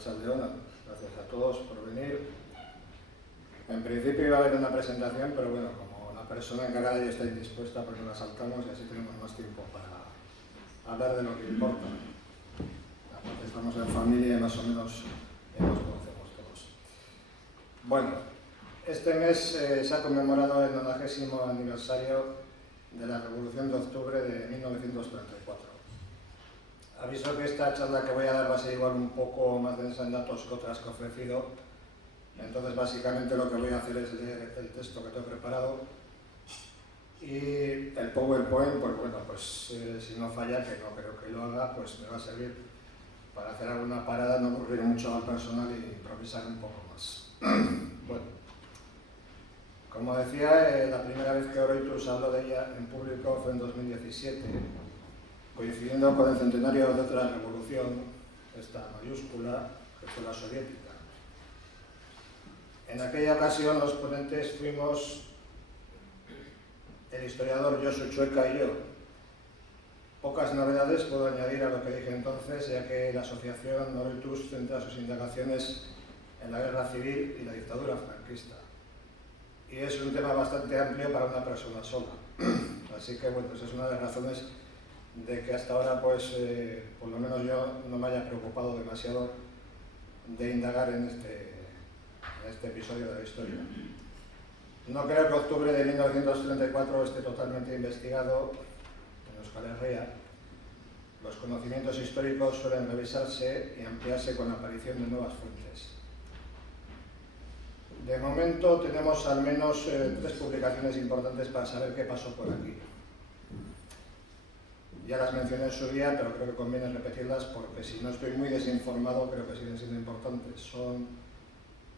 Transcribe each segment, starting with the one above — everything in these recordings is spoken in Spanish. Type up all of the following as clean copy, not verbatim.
Arratsaldeon, gracias a todos por venir. En principio iba a haber una presentación, pero bueno, como la persona encargada ya está indispuesta, pues no la saltamos y así tenemos más tiempo para hablar de lo que importa. Aparte estamos en familia y más o menos nos conocemos todos. Bueno, este mes se ha conmemorado el 90º aniversario de la Revolución de Octubre de 1934. Aviso que esta charla que voy a dar va a ser igual un poco más densa en datos que otras que he ofrecido. Entonces, básicamente lo que voy a hacer es leer el texto que tengo preparado y el PowerPoint, pues bueno, pues si no falla, que no creo que lo haga, pues me va a servir para hacer alguna parada, no aburrir mucho al personal y improvisar un poco más. Bueno, como decía, la primera vez que Oroitus habló de ella en público fue en 2017, coincidiendo con el centenario de otra revolución, esta mayúscula, que fue la soviética. En aquella ocasión los ponentes fuimos el historiador Josu Chueca y yo. Pocas novedades puedo añadir a lo que dije entonces, ya que la asociación Oroitus centra sus indagaciones en la guerra civil y la dictadura franquista. Y es un tema bastante amplio para una persona sola. Así que bueno, esa es una de las razones de que hasta ahora, pues, por lo menos yo no me haya preocupado demasiado de indagar en este episodio de la historia. No creo que octubre de 1934 esté totalmente investigado en Euskal Herria. Los conocimientos históricos suelen revisarse y ampliarse con la aparición de nuevas fuentes. De momento tenemos al menos 3 publicaciones importantes para saber qué pasó por aquí. Ya las mencioné en su día, pero creo que conviene repetirlas porque si no estoy muy desinformado creo que siguen siendo importantes. Son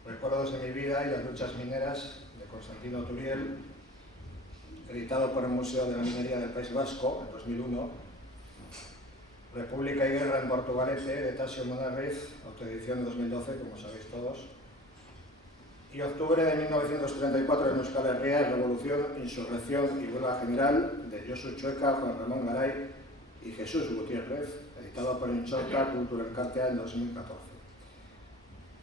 Recuerdos de mi vida y las luchas mineras, de Constantino Turiel, editado por el Museo de la Minería del País Vasco en 2001. República y guerra en Portugalete, de Tasio Munarriz, autoedición de 2012, como sabéis todos. Y octubre de 1934 en Euskal Herria, Revolución, Insurrección y Huelga General, de Josu Chueca, Juan Ramón Garay y Jesús Gutiérrez, editado por Inchorta Cultura Elkartea en 2014.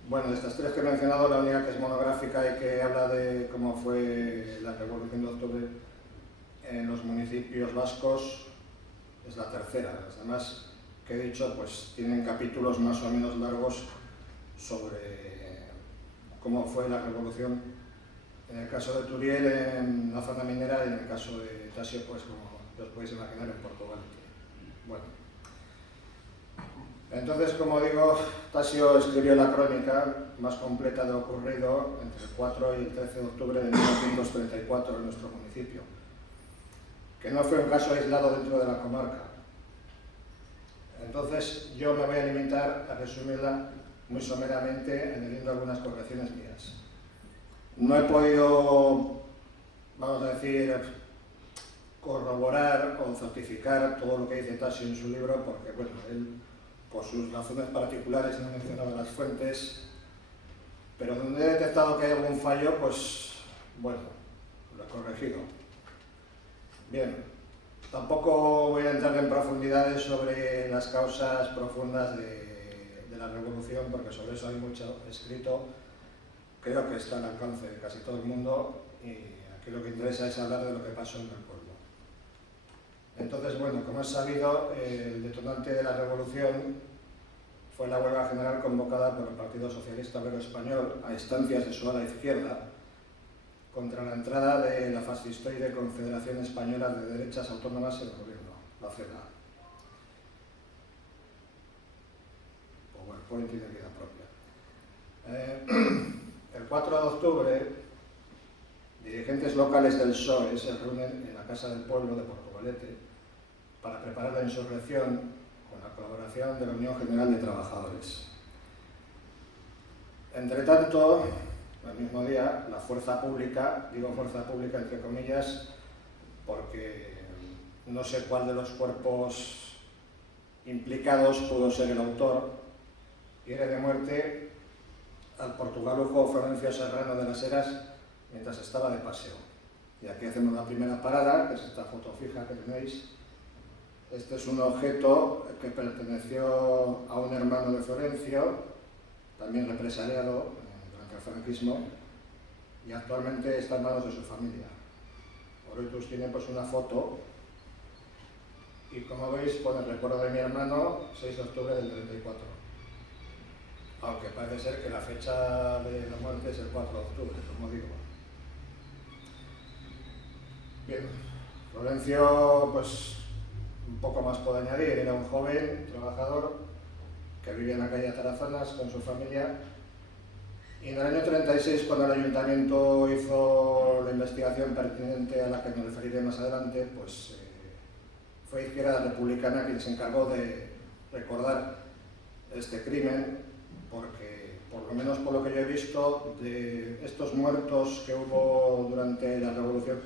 Bueno, de estas 3 que he mencionado, la única que es monográfica y que habla de cómo fue la Revolución de Octubre en los municipios vascos es la tercera. Las demás que he dicho pues tienen capítulos más o menos largos sobre cómo fue la revolución en el caso de Turiel en la zona minera y en el caso de Tasio, pues como os podéis imaginar, en Portugal. Bueno, entonces, como digo, Tasio escribió la crónica más completa de lo ocurrido entre el 4 y el 13 de octubre de 1934 en nuestro municipio, que no fue un caso aislado dentro de la comarca. Entonces, yo me voy a limitar a resumirla muy someramente, añadiendo algunas correcciones mías. No he podido, vamos a decir, corroborar o certificar todo lo que dice Tasio en su libro, porque, bueno, él, por sus razones particulares, no ha mencionado las fuentes, pero donde he detectado que hay algún fallo, pues, bueno, lo he corregido. Bien, tampoco voy a entrar en profundidades sobre las causas profundas de la revolución, porque sobre eso hay mucho escrito. Creo que está al alcance de casi todo el mundo y aquí lo que interesa es hablar de lo que pasó en el pueblo. Entonces, bueno, como es sabido, el detonante de la revolución fue la huelga general convocada por el Partido Socialista Obrero Español a instancias de su ala izquierda contra la entrada de la fascistoide Confederación Española de Derechas Autónomas en el gobierno, la CELA. PowerPoint tiene vida propia. El 4 de octubre, dirigentes locales del PSOE se reúnen en la Casa del Pueblo de Portugalete para preparar la insurrección con la colaboración de la Unión General de Trabajadores. Entre tanto, el mismo día, la fuerza pública, digo fuerza pública entre comillas, porque no sé cuál de los cuerpos implicados pudo ser el autor, hiere de muerte al portugalujo Florencio Serrano de las Heras mientras estaba de paseo. Y aquí hacemos la primera parada, que es esta foto fija que tenéis. Este es un objeto que perteneció a un hermano de Florencio también represaliado durante el franquismo, y actualmente está en manos de su familia. Oroitus tiene pues una foto y, como veis, pone recuerdo de mi hermano, 6 de octubre del 34. Aunque parece ser que la fecha de la muerte es el 4 de octubre, como digo. Bien, Florencio, pues un poco más puedo añadir, era un joven trabajador que vivía en la calle Atarazanas con su familia, y en el año 36, cuando el ayuntamiento hizo la investigación pertinente a la que me referiré más adelante, pues fue Izquierda Republicana quien se encargó de recordar este crimen, porque, por lo menos por lo que yo he visto, de estos muertos que hubo durante la Revolución,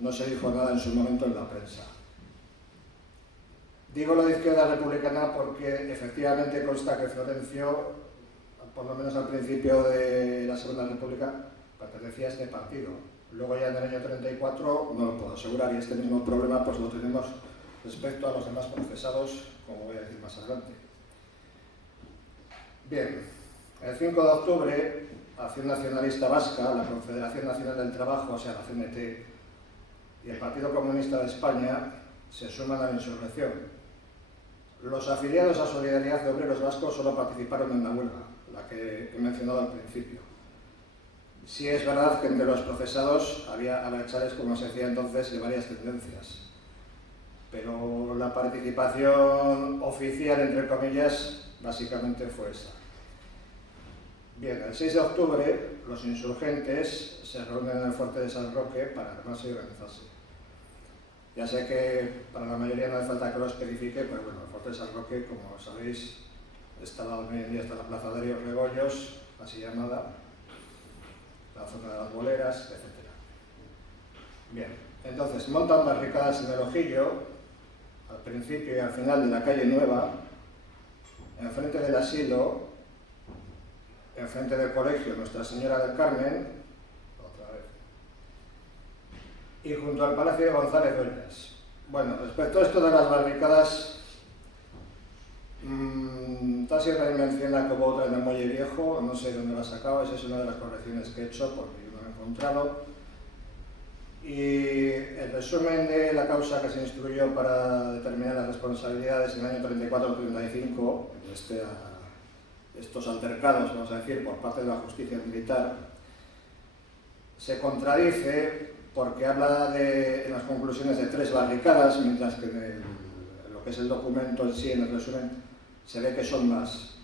no se dijo nada en su momento en la prensa. Digo lo de Izquierda Republicana porque efectivamente consta que Florencio, por lo menos al principio de la Segunda República, pertenecía a este partido. Luego ya en el año 34 no lo puedo asegurar, y este mismo problema pues lo tenemos respecto a los demás procesados, como voy a decir más adelante. Bien, el 5 de octubre, Acción Nacionalista Vasca, la Confederación Nacional del Trabajo, o sea, la CNT, y el Partido Comunista de España se suman a la insurrección. Los afiliados a Solidaridad de Obreros Vascos solo participaron en la huelga, la que he mencionado al principio. Sí es verdad que entre los procesados había abertzales, como se decía entonces, de varias tendencias, pero la participación oficial, entre comillas, básicamente fue esa. Bien, el 6 de octubre los insurgentes se reúnen en el fuerte de San Roque para armarse y organizarse. Ya sé que para la mayoría no hace falta que lo especifique, pero bueno, el fuerte de San Roque, como sabéis, está hoy en día hasta la plaza de los Rebollos, así llamada, la zona de las boleras, etc. Bien, entonces montan barricadas en el Ojillo, al principio y al final de la calle Nueva, enfrente del asilo, enfrente del colegio Nuestra Señora del Carmen, otra vez, y junto al Palacio de González Dueñas. Bueno, respecto a esto de las barricadas, Tassi también menciona que hubo otra en el Muelle Viejo, no sé dónde la sacaba, esa es una de las correcciones que he hecho porque yo no la he encontrado. Y el resumen de la causa que se instruyó para determinar las responsabilidades en el año 34-35, estos altercados, vamos a decir, por parte de la justicia militar, se contradice porque habla en las conclusiones de 3 barricadas, mientras que en lo que es el documento en sí, en el resumen, se ve que son más.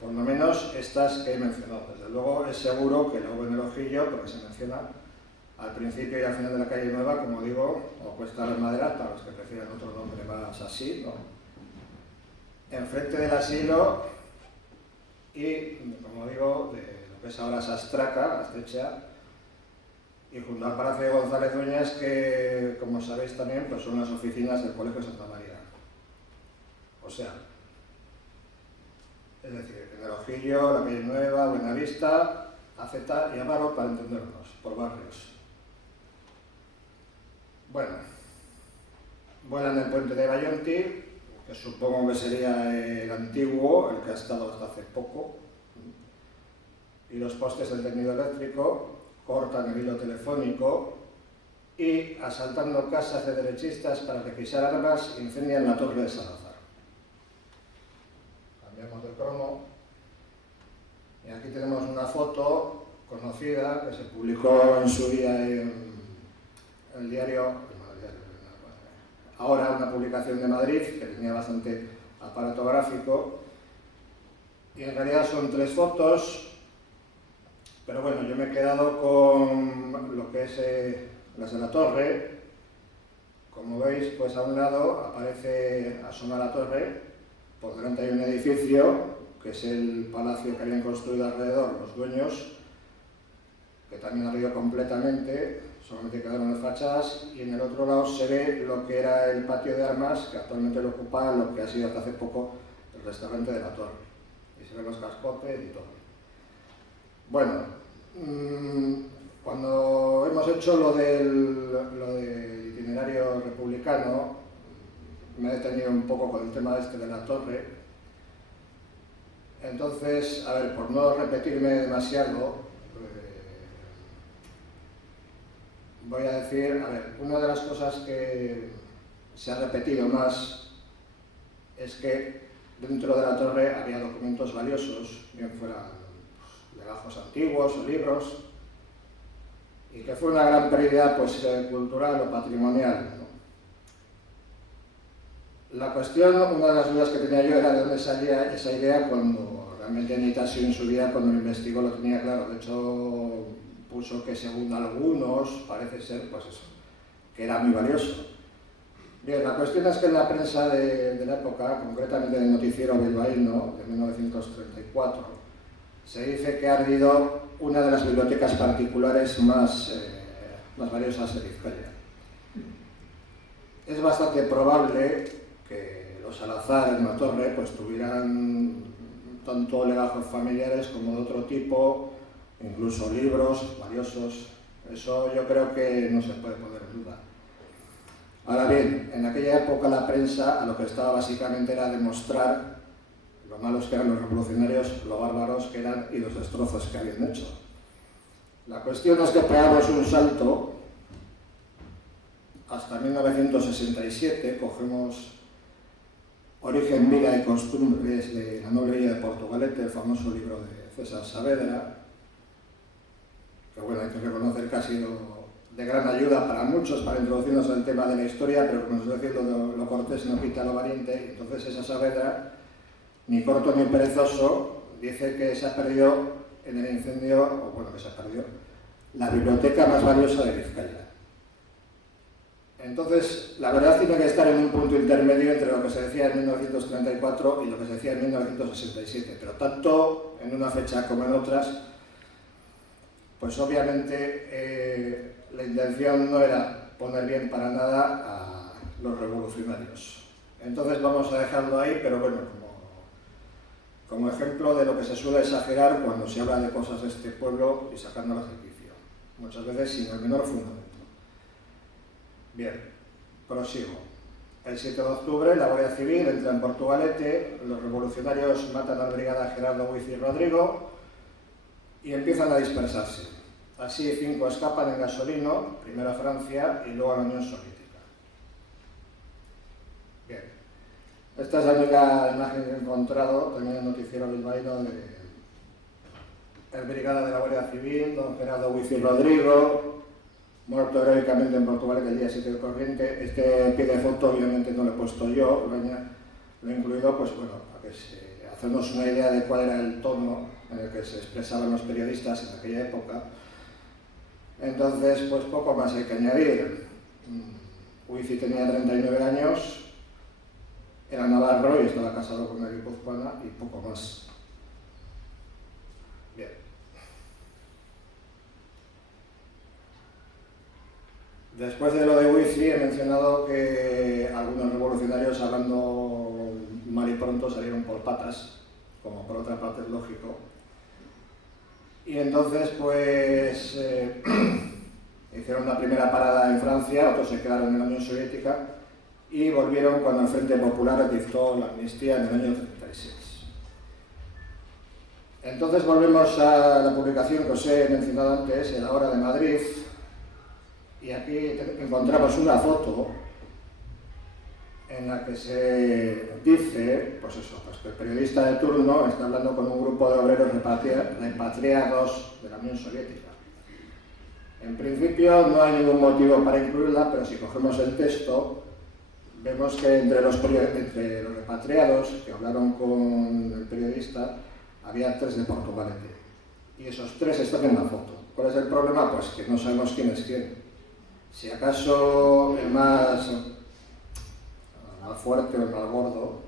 Por lo menos estas que he mencionado. Desde luego es seguro que lo hubo en el Ojillo, porque se menciona al principio y al final de la calle Nueva, como digo, o Cuesta de las Maderas, para los que prefieran otro nombre más así, ¿no? Enfrente del asilo y, como digo, de lo que es ahora Sastraca, Astecha, y junto al Palacio de González Dueñas, que, como sabéis también, pues son las oficinas del Colegio Santa María. O sea, es decir, en el Ojillo, la calle Nueva, Buenavista, Aceta y Amaro, para entendernos, por barrios. Bueno, vuelan el puente de Bayonti, que supongo que sería el antiguo, el que ha estado hasta hace poco, y los postes del tendido eléctrico, cortan el hilo telefónico y, asaltando casas de derechistas para requisar armas, incendian la Torre de Salazar. Cambiamos de cromo y aquí tenemos una foto conocida que se publicó en su día en el diario, ahora una publicación de Madrid que tenía bastante aparato gráfico, y en realidad son 3 fotos, pero bueno, yo me he quedado con lo que es las de la torre. Como veis, pues a un lado asoma la torre, por delante hay un edificio que es el palacio que habían construido alrededor los dueños, que también ha ardido completamente, solamente quedaron las fachadas, y en el otro lado se ve lo que era el patio de armas, que actualmente lo ocupa lo que ha sido hasta hace poco el restaurante de la torre. Y se ven los cascotes y todo. Bueno, cuando hemos hecho lo del itinerario republicano, me he detenido un poco con el tema este de la torre. Entonces, a ver, por no repetirme demasiado, voy a decir, a ver, una de las cosas que se ha repetido más es que dentro de la torre había documentos valiosos, bien fueran legajos antiguos o libros, y que fue una gran pérdida pues, cultural o patrimonial, ¿no? La cuestión, una de las dudas que tenía yo era de dónde salía esa idea cuando realmente Nictasio en su día, cuando lo investigó, lo tenía claro. De hecho, puso que según algunos, parece ser, pues eso, que era muy valioso. Bien, la cuestión es que en la prensa de la época, concretamente en el noticiero bilbaíno de 1934, se dice que ha ardido una de las bibliotecas particulares más valiosas de Vizcaya. Es bastante probable que los Salazar en la torre pues, tuvieran tanto legajos familiares como de otro tipo, incluso libros valiosos. Eso yo creo que no se puede poner en duda. Ahora bien, en aquella época la prensa a lo que estaba básicamente era demostrar lo malos que eran los revolucionarios, lo bárbaros que eran y los destrozos que habían hecho. La cuestión es que pegamos un salto hasta 1967, cogemos Origen, vida y costumbres de la noble villa de Portugalete, el famoso libro de César Saavedra, que bueno, hay que reconocer que ha sido de gran ayuda para muchos para introducirnos en el tema de la historia, pero como os decía, lo cortés no quita lo valiente, y entonces esa Saavedra, ni corto ni perezoso, dice que se ha perdido en el incendio, o bueno, que se ha perdido, la biblioteca más valiosa de Vizcaya. Entonces, la verdad tiene que estar en un punto intermedio entre lo que se decía en 1934 y lo que se decía en 1967, pero tanto en una fecha como en otras, pues obviamente la intención no era poner bien para nada a los revolucionarios. Entonces vamos a dejarlo ahí, pero bueno, como ejemplo de lo que se suele exagerar cuando se habla de cosas de este pueblo y sacándolas de quicio, muchas veces sin el menor fundamento. Bien, prosigo. El 7 de octubre la Guardia Civil entra en Portugalete, los revolucionarios matan a la brigada Gerardo Huiz y Rodrigo y empiezan a dispersarse. Así 5 escapan en gasolino, primero a Francia y luego a la Unión Soviética. Bien, esta es la única imagen que he encontrado también en el noticiero bilbaíno de el brigada de la Guardia Civil, don Gerardo Huiz y Rodrigo, muerto heroicamente en Portugalete el día 7 de corriente. Este pie de foto obviamente no lo he puesto yo, lo he incluido pues bueno, para que hacernos una idea de cuál era el tono en el que se expresaban los periodistas en aquella época. Entonces, pues poco más hay que añadir. Huici tenía 39 años, era navarro y estaba casado con una guipuzcoana y poco más. Bien. Después de lo de Huici he mencionado que algunos revolucionarios, hablando mal y pronto, salieron por patas, como por otra parte es lógico. Y entonces pues hicieron la primera parada en Francia, otros se quedaron en la Unión Soviética y volvieron cuando el Frente Popular dictó la amnistía en el año 36. Entonces volvemos a la publicación que os he mencionado antes, en La Hora de Madrid, y aquí encontramos una foto en la que se dice, pues eso, pues que el periodista de turno está hablando con un grupo de obreros repatriados de la Unión Soviética. En principio no hay ningún motivo para incluirla, pero si cogemos el texto, vemos que entre los repatriados que hablaron con el periodista, había 3 de Portugalete. Y esos 3 están en la foto. ¿Cuál es el problema? Pues que no sabemos quién es quién. Si acaso el más fuerte o el más gordo,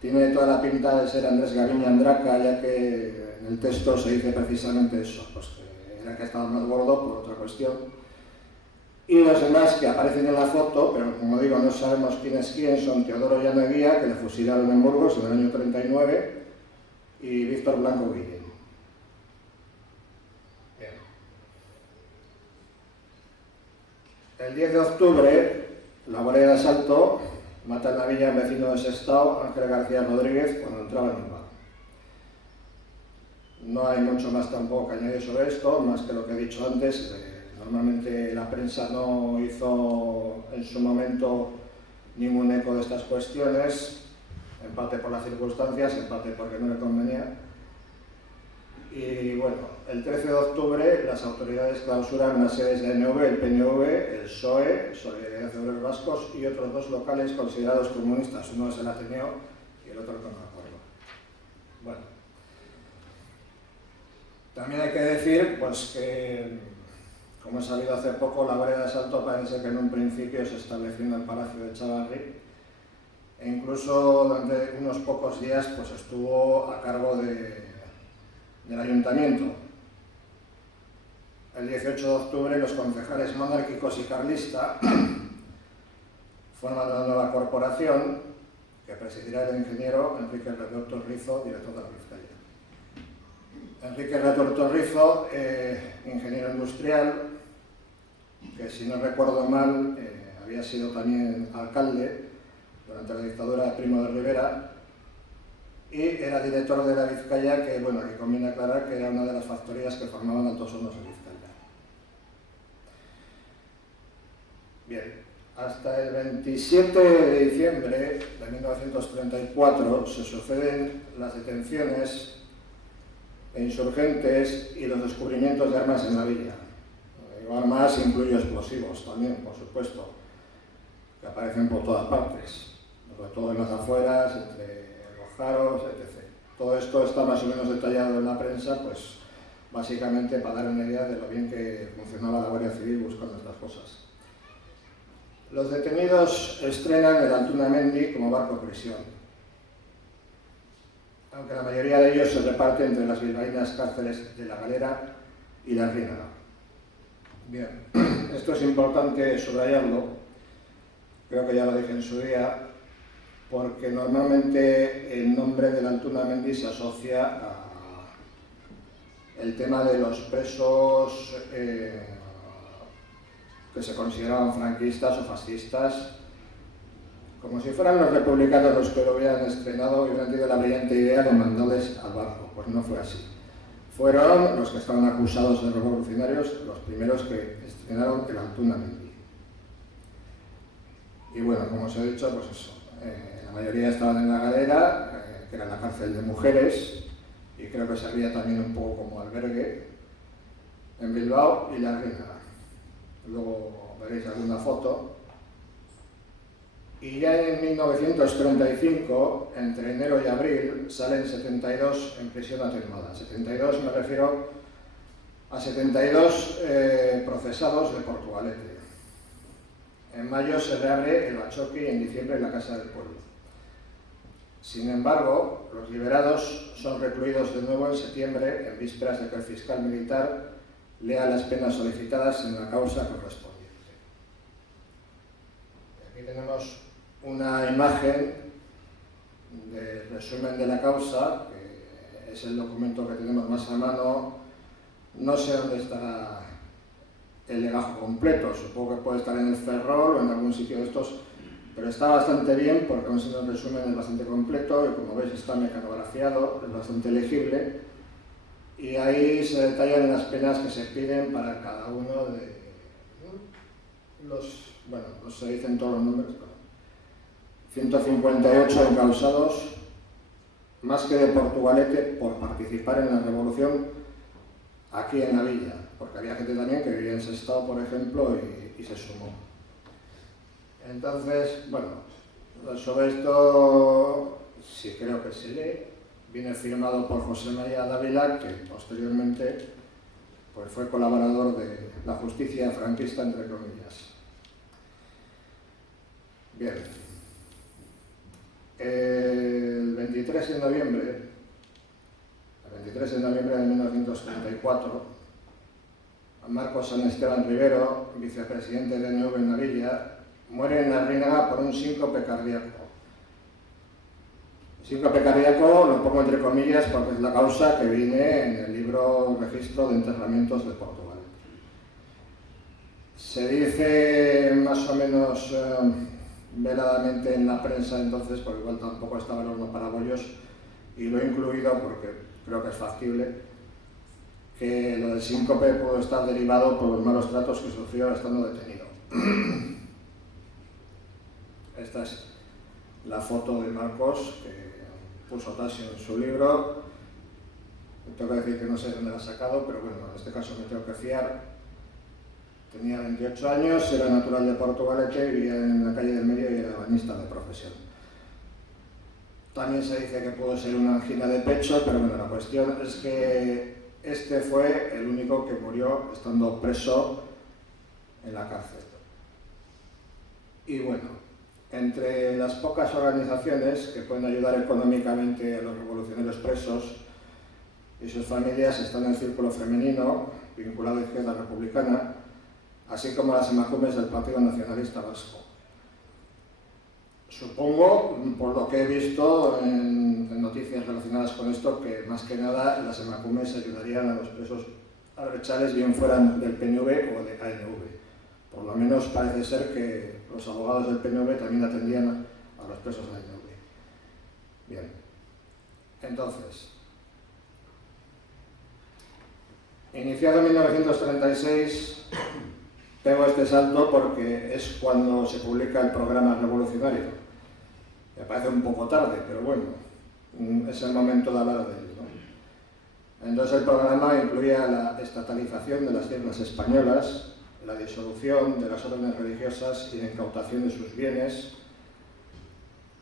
tiene toda la pinta de ser Andrés Gaviña Andraca, ya que en el texto se dice precisamente eso, pues que era que estaba más gordo por otra cuestión. Y los demás que aparecen en la foto, pero como digo, no sabemos quién es quién, son Teodoro Llaneguía, que le fusilaron en Burgos en el año 39, y Víctor Blanco Guillén. El 10 de octubre, la Guardia de Asalto mata en la villa al vecino de Sestao, Ángel García Rodríguez, cuando entraba en un bar. no hay mucho más tampoco que añadir sobre esto, más que lo que he dicho antes. Normalmente la prensa no hizo en su momento ningún eco de estas cuestiones, en parte por las circunstancias, en parte porque no le convenía. Y bueno, el 13 de octubre las autoridades clausuran las sedes de NV, el PNV, el PSOE, Solidaridad de Obreros Vascos, y otros dos locales considerados comunistas. Uno es el Ateneo y el otro no me acuerdo. Bueno, también hay que decir pues, que, como he sabido hace poco, la vereda de Salto parece que en un principio se estableció en el Palacio de Chavarri, e incluso durante unos pocos días pues, estuvo a cargo del ayuntamiento. El 18 de octubre los concejales monárquicos y carlista forman una nueva corporación que presidirá el ingeniero Enrique Retorto Rizo, director de la Vizcaya. Enrique Retorto Rizo, ingeniero industrial, que si no recuerdo mal había sido también alcalde durante la dictadura de Primo de Rivera, y era director de la Vizcaya, que bueno, aquí conviene aclarar que era una de las factorías que formaban Altos Hornos de Vizcaya. Bien, hasta el 27 de diciembre de 1934 se suceden las detenciones de insurgentes y los descubrimientos de armas en la villa. Armas incluye explosivos también, por supuesto, que aparecen por todas partes, sobre todo en las afueras, entre Jaros, etc. Todo esto está más o menos detallado en la prensa, pues básicamente para dar una idea de lo bien que funcionaba la Guardia Civil buscando estas cosas. Los detenidos estrenan el Altuna Mendi como barco prisión, aunque la mayoría de ellos se reparte entre las bilbaínas cárceles de La Galera y La Rínaga. Bien, esto es importante subrayarlo, creo que ya lo dije en su día, porque normalmente el nombre del Altuna Mendi se asocia a el tema de los presos que se consideraban franquistas o fascistas, como si fueran los republicanos los que lo hubieran estrenado y hubieran tenido la brillante idea de mandarles al barco. Pues no fue así. Fueron los que estaban acusados de revolucionarios los primeros que estrenaron el Altuna Mendi. Y bueno, como os he dicho, pues eso. La mayoría estaban en La Galera, que era la cárcel de mujeres, y creo que servía también un poco como albergue, en Bilbao y La Rínaga. Luego veréis alguna foto. Y ya en 1935, entre enero y abril, salen 72 en prisión atenuada. 72 me refiero a 72 procesados de Portugalete. En mayo se reabre el Bachoqui y en diciembre la Casa del Pueblo. Sin embargo, los liberados son recluidos de nuevo en septiembre, en vísperas de que el fiscal militar lea las penas solicitadas en la causa correspondiente. Aquí tenemos una imagen de resumen de la causa, que es el documento que tenemos más a mano. No sé dónde estará el legajo completo, supongo que puede estar en el Ferrol o en algún sitio de estos, pero está bastante bien porque un resumen es bastante completo y como veis está mecanografiado, es bastante legible, y ahí se detallan las penas que se piden para cada uno de los, bueno, pues se dicen todos los nombres, 158 encausados, más que de Portugalete, por participar en la revolución aquí en la villa, porque había gente también que vivía en Sestao, por ejemplo, y se sumó. Entonces, bueno, sobre esto sí creo que se lee. Viene firmado por José María Dávila, que posteriormente pues, fue colaborador de la justicia franquista, entre comillas. Bien. El 23 de noviembre de 1934, Marcos San Esteban Rivero, vicepresidente de NV en la villa, muere en La Rínaga por un síncope cardíaco. Síncope cardíaco lo pongo entre comillas porque es la causa que viene en el libro Registro de Enterramientos de Portugal. Se dice más o menos veladamente en la prensa entonces, porque igual tampoco estaba el horno para bollos, y lo he incluido porque creo que es factible, que lo del síncope pudo estar derivado por los malos tratos que sufrió estando detenido. Esta es la foto de Marcos que puso Tasio en su libro. Tengo que decir que no sé dónde la ha sacado, pero bueno, en este caso me tengo que fiar. Tenía 28 años, era natural de Portugalete, vivía en la calle del Medio y era bañista de profesión. También se dice que pudo ser una angina de pecho, pero bueno, la cuestión es que este fue el único que murió estando preso en la cárcel. Y bueno, entre las pocas organizaciones que pueden ayudar económicamente a los revolucionarios presos y sus familias están el Círculo Femenino, vinculado a Izquierda Republicana, así como las emacumes del Partido Nacionalista Vasco. Supongo, por lo que he visto en noticias relacionadas con esto, que más que nada las emacumes ayudarían a los presos abertzales, bien fueran del PNV o de ANV. Por lo menos parece ser que los abogados del PNV también atendían a los presos de ANV. Bien, entonces, iniciado en 1936, pego este salto porque es cuando se publica el programa revolucionario. Me parece un poco tarde, pero bueno, es el momento de hablar de él, ¿no? Entonces el programa incluía la estatalización de las tierras españolas, la disolución de las órdenes religiosas y la incautación de sus bienes,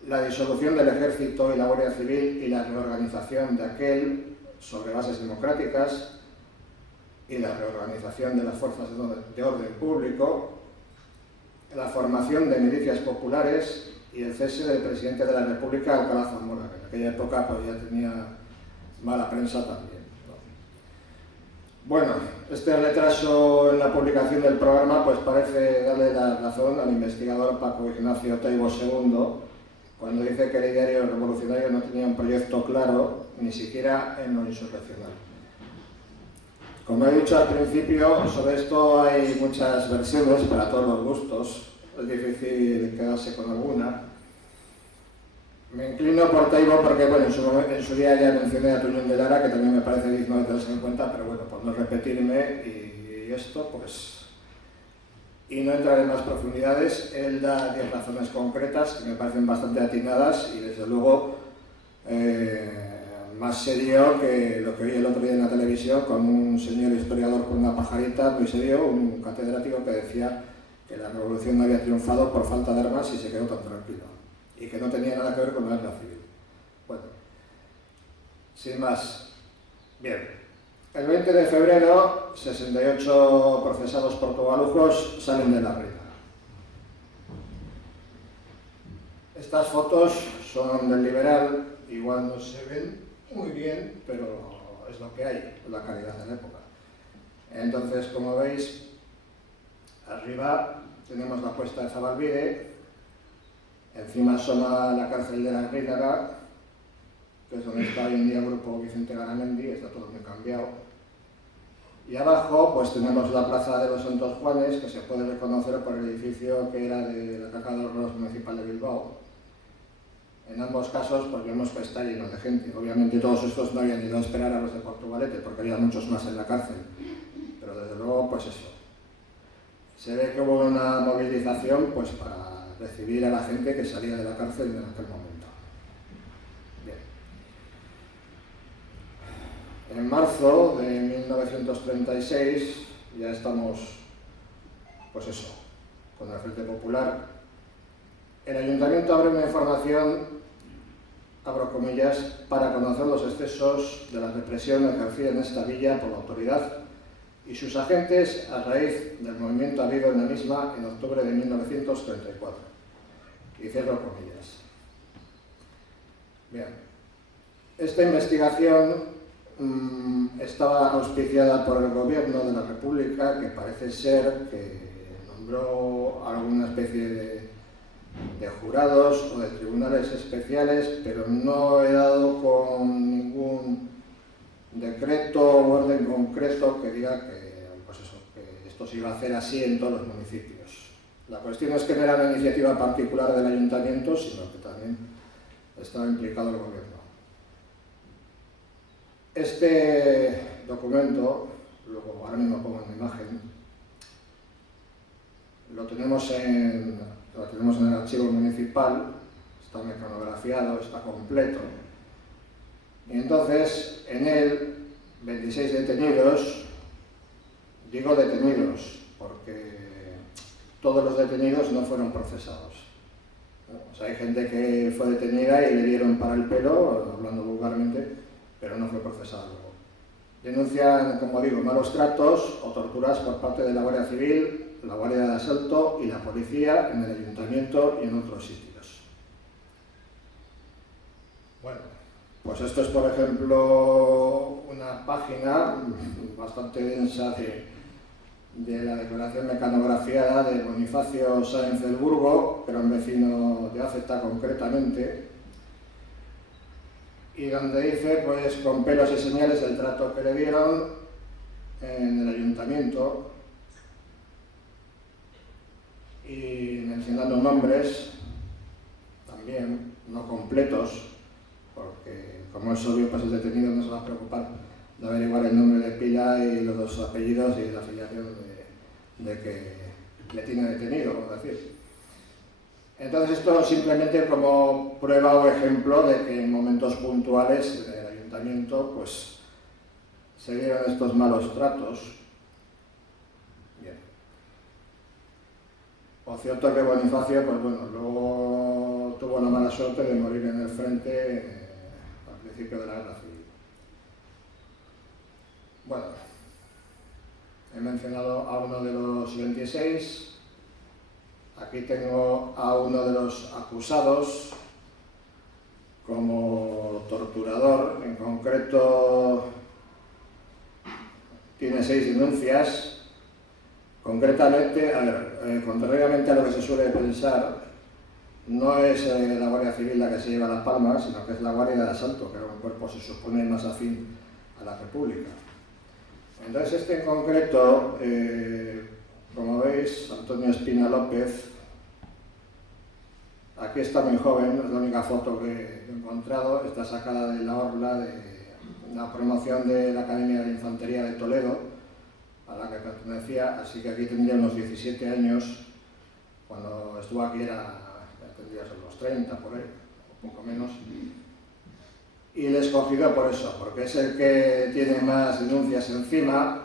la disolución del ejército y la Guardia Civil y la reorganización de aquel sobre bases democráticas y la reorganización de las fuerzas de orden público, la formación de milicias populares y el cese del presidente de la República, Alcalá Zamora, que en aquella época pues, ya tenía mala prensa también, ¿no? Bueno, este retraso en la publicación del programa pues parece darle la razón al investigador Paco Ignacio Taibo II cuando dice que el diario revolucionario no tenía un proyecto claro, ni siquiera en lo insurreccional. Como he dicho al principio, sobre esto hay muchas versiones para todos los gustos. Es difícil quedarse con alguna. Me inclino por Taibo porque, bueno, en su día ya mencioné a Tuñón de Lara, que también me parece digno de tenerse en cuenta, pero bueno, por no repetirme y esto, pues... Y no entrar en más profundidades, él da 10 razones concretas que me parecen bastante atinadas y, desde luego, más serio que lo que oí el otro día en la televisión con un señor historiador con una pajarita, muy serio, un catedrático que decía que la revolución no había triunfado por falta de armas y se quedó tan tranquilo, y que no tenía nada que ver con la guerra civil. Bueno, sin más. Bien, el 20 de febrero, 68 procesados portugalujos salen de la Rina. Estas fotos son del Liberal, igual no se ven muy bien, pero es lo que hay, la calidad de la época. Entonces, como veis, arriba tenemos la puesta de Zabalbide, encima asoma la cárcel de la Rínaga, que es donde está hoy en día el grupo Vicente Garamendi, está todo muy cambiado. Y abajo pues tenemos la plaza de los Santos Juanes, que se puede reconocer por el edificio que era de la Caja de Ahorros Municipal de Bilbao. En ambos casos pues vemos que está lleno de gente. Obviamente todos estos no habían ido a esperar a los de Portugalete, porque había muchos más en la cárcel. Pero desde luego pues eso. Se ve que hubo una movilización pues para recibir a la gente que salía de la cárcel en aquel momento. En marzo de 1936 ya estamos, pues eso, con el Frente Popular. El Ayuntamiento abre una información, abro comillas, para conocer los excesos de la represión ejercida en esta villa por la autoridad y sus agentes a raíz del movimiento habido en la misma en octubre de 1934. Y cierro comillas. Bien, esta investigación estaba auspiciada por el gobierno de la República, que parece ser que nombró alguna especie de jurados o de tribunales especiales, pero no he dado con ningún decreto o orden concreto que diga que, pues eso, que esto se iba a hacer así en todos los municipios. La cuestión es que no era una iniciativa particular del ayuntamiento, sino que también estaba implicado el gobierno. Este documento, luego ahora mismo pongo una imagen, lo tenemos en el archivo municipal, está mecanografiado, está completo. Y entonces, en él, 26 detenidos, digo detenidos, porque todos los detenidos no fueron procesados. O sea, hay gente que fue detenida y le dieron para el pelo, hablando vulgarmente, pero no fue procesado luego. Denuncian, como digo, malos tratos o torturas por parte de la Guardia Civil, la Guardia de Asalto y la Policía en el Ayuntamiento y en otros sitios. Bueno, pues esto es, por ejemplo, una página bastante densa de la declaración mecanografiada de Bonifacio Sáenz del Burgo, que era un vecino de Aceta concretamente, y donde dice, pues, con pelos y señales el trato que le dieron en el ayuntamiento, y mencionando nombres también, no completos, porque como es obvio, pues el detenido no se va a preocupar de averiguar el nombre de pila y los dos apellidos y la afiliación de que le tiene detenido, vamos a decir. Entonces esto simplemente como prueba o ejemplo de que en momentos puntuales del ayuntamiento pues se dieron estos malos tratos. Bien. Por cierto que Bonifacio, pues bueno, luego tuvo la mala suerte de morir en el frente al principio de la Guerra Civil. Bueno, he mencionado a uno de los 26. Aquí tengo a uno de los acusados como torturador. En concreto, tiene 6 denuncias. Concretamente, contrariamente a lo que se suele pensar, no es la Guardia Civil la que se lleva las palmas, sino que es la Guardia de Asalto, que era un cuerpo, se supone, más afín a la República. Entonces, este en concreto, como veis, Antonio Espina López, aquí está muy joven, es la única foto que he encontrado, está sacada de la orla de la promoción de la Academia de Infantería de Toledo, a la que pertenecía, así que aquí tendría unos 17 años, cuando estuvo aquí ya tendría unos 30 por ahí, o poco menos. Y le he escogido por eso, porque es el que tiene más denuncias encima.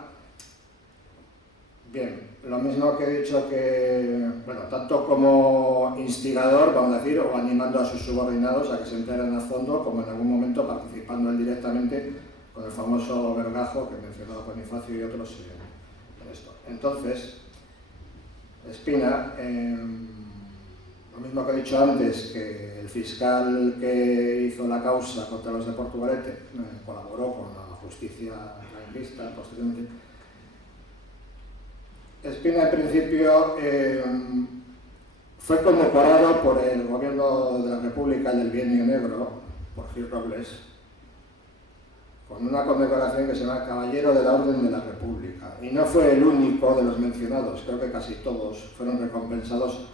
Bien, lo mismo que he dicho que, bueno, tanto como instigador, vamos a decir, o animando a sus subordinados a que se enteren a fondo, como en algún momento participando él directamente con el famoso vergajo que mencionaba Bonifacio y otros en esto. Entonces, Espina, lo mismo que he dicho antes, que el fiscal que hizo la causa contra los de Portugalete colaboró con la justicia franquista posteriormente. Espina, en principio, fue condecorado por el gobierno de la República del Bienio Negro, por Gil Robles, con una condecoración que se llama Caballero de la Orden de la República. Y no fue el único de los mencionados, creo que casi todos fueron recompensados